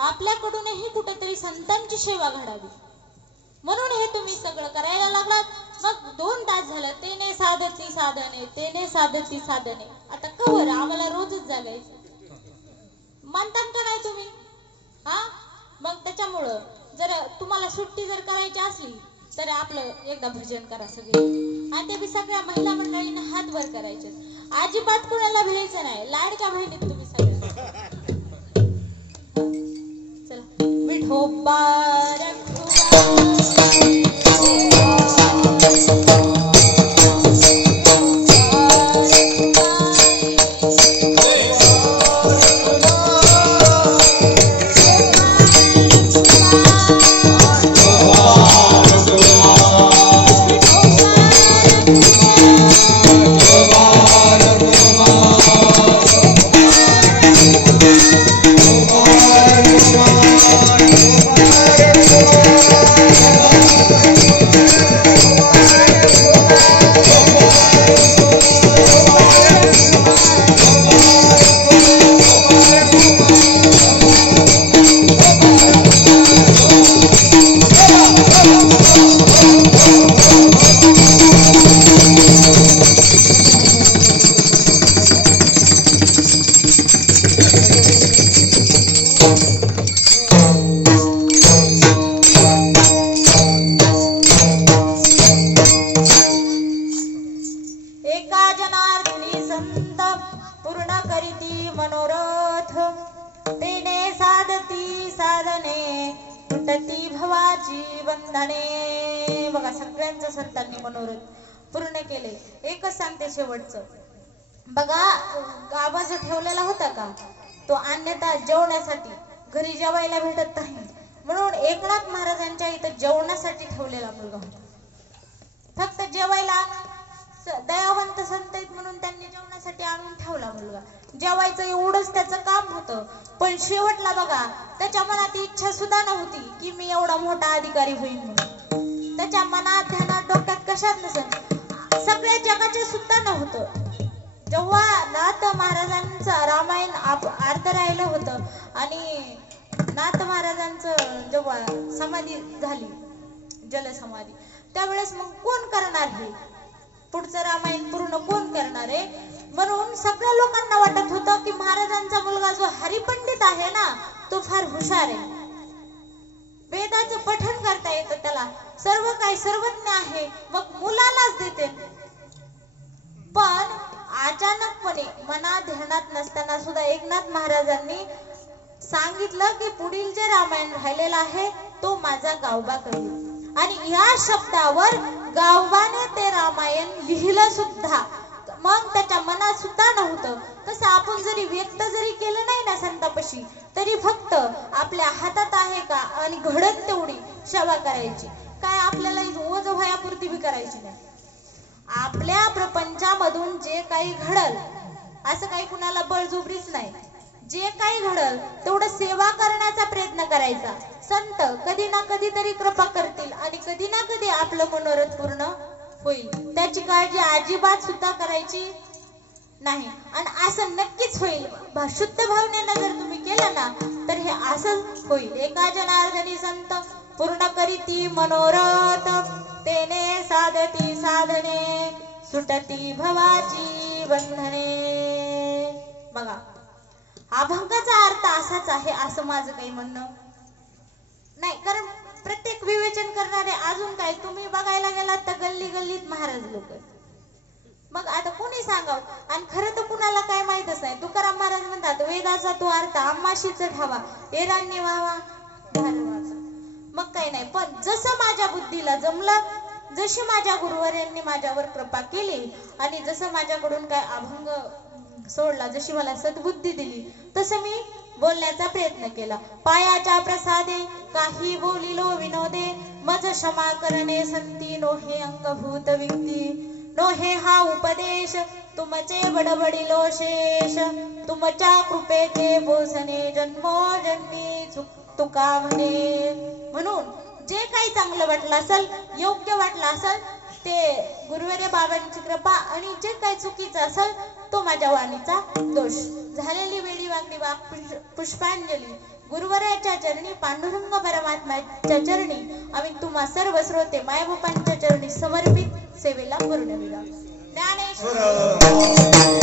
आपल्याकडूनही कुठेतरी संतांची सेवा घडावी म्हणून हे तुम्ही सगळं करायला लागलात. मग 2 तास झालं तेने साधती साधने, तेने साधती साधने. आता कवर आम्हाला रोजच जागायचं म्हणतात का नाही तुम्ही? मग त्याच्यामुळं जर तुम्हाला सुट्टी जर करायची असली तर आपलं एकदा भजन करा सगळे, आणि ते बी सगळ्या महिला मंडळींना हात वर करायचे. अजिबात कोणाला भेटायचं नाही, लाडक्या बहिणीत तुम्ही सगळ्या. चला, विठोबा सुटती भवाची बंधने. बघा सगळ्यांचं संतांनी मनोरथ पूर्ण केले. एकच सांगते शेवटचं. बघा गाभा जो ठेवलेला होता का तो अन्यथा जेवण्यासाठी, घरी जेवायला भेटत नाही म्हणून एकनाथ महाराजांच्या इथं जेवणासाठी ठेवलेला मुलगा होता. फक्त जेवायला दयावंत संत आहेत म्हणून त्यांनी जेवणासाठी आणून ठेवला मुलगा. जेवायचं एवढंच त्याचं काम होतं. पण शेवटला बघा त्याच्या मनात इच्छा सुद्धा नव्हती की मी एवढा मोठा अधिकारी होईल म्हणून. त्याच्या मनात ध्यानात डोक्यात कशात नसेल, सगळ्या जगाचे सुद्धा नव्हतं. जेव्हा नाथ महाराजांचं रामायण अर्ध राहिलं होतं आणि नाथ महाराजांचं जेव्हा समाधी झाली जलसमाधी, त्यावेळेस मग कोण करणार हे पुढचं रामायण पूर्ण कोण करणार आहे. म्हणून सगळ्या लोकांना वाटत होतं की महाराजांचा मुलगा जो हरिपंडित आहे ना तो फार हुशार आहे, वेदाचं पठण करता येतं त्याला, सर्व काही सर्वज्ञ आहे, मग मुलालाच देते. पण अचानकपणे मनात ध्यानात नसताना सुद्धा एकनाथ महाराजांनी सांगितलं की पुढील जे रामायण राहिलेलं आहे तो माझा गावबा करेल. आणि या शब्दावर गावबाने ते रामायण लिहिलं सुद्धा. मग त्याच्या मनात सुद्धा नव्हतं. तसं आपण जरी व्यक्त जरी केलं नाही ना संतापाशी, तरी फक्त आपल्या हातात आहे का आणि घडत तेवढी सेवा करायची. काय आपल्याला ओझ भयापुरती बी करायची नाही. आपल्या प्रपंचामधून जे काही घडल, असं काही कुणाला बळजुबरीच नाही, जे काही घडल तेवढं सेवा करण्याचा प्रयत्न करायचा. संत कधी ना कधी तरी कृपा करतील आणि कधी ना कधी आपलं मनोरथ पूर्ण होईल, त्याची काळजी अजिबात सुद्धा करायची नाही. आणि असं नक्कीच होईल. शुद्ध भावनेनं जर तुम्ही केलं ना तर हे असंच होईल. एका जनार्दनी संत पूर्ण करीती मनोरथ, तेने साधती साधने, सुटती भवाची बंधने. बघा अभंगाचा अर्थ असाच आहे असं माझं काही म्हणणं नाही. कारण प्रत्येक विवेचन करणारे अजून काय तुम्ही बघायला गेलात तर गल्ली गल्लीत महाराज लोक. मग आता कोणी सांगावं. आणि खरं तर कुणाला काय माहितच नाही. तुकाराम महाराज म्हणतात वेदाचा तो अर्थ आम्हाशीच ठावा, एरांनी व्हावा धारवाचा. मग काही नाही. पण जसं माझ्या बुद्धीला जमलं, जशी माझ्या गुरुवर्यांनी माझ्यावर कृपा केली आणि जसं माझ्याकडून काय अभंग सोडला, जशी मला सद्बुद्धी दिली तसं मी बोलण्याचा प्रयत्न केला. पायाच्या प्रसादे काही बोलिलो विनोदे, मज क्षमा करणे संती नोहे अंगभूत विक्ती. नोहे हा उपदेश तुमचे बडबडिलो शेष, तुमच्या कृपेचे बोसने जन्मोजन्मी तुका म्हणे. म्हणून जे काही चांगलं वाटलं असेल, योग्य वाटलं असेल ते गुरुवर्य बाबांची कृपा, आणि जे काही चुकीचं असेल तो माझ्या वाणीचा दोष. झालेली वेळी वागणी वाग पुष्पांजली गुरुवर्याच्या चरणी, पांडुरंग परमात्म्याच्या चरणी आम्ही तुम्हा सर्व श्रोते मायबापांच्या चरणी समर्पित सेवेला पूर्ण विराम. ज्ञानेश्वर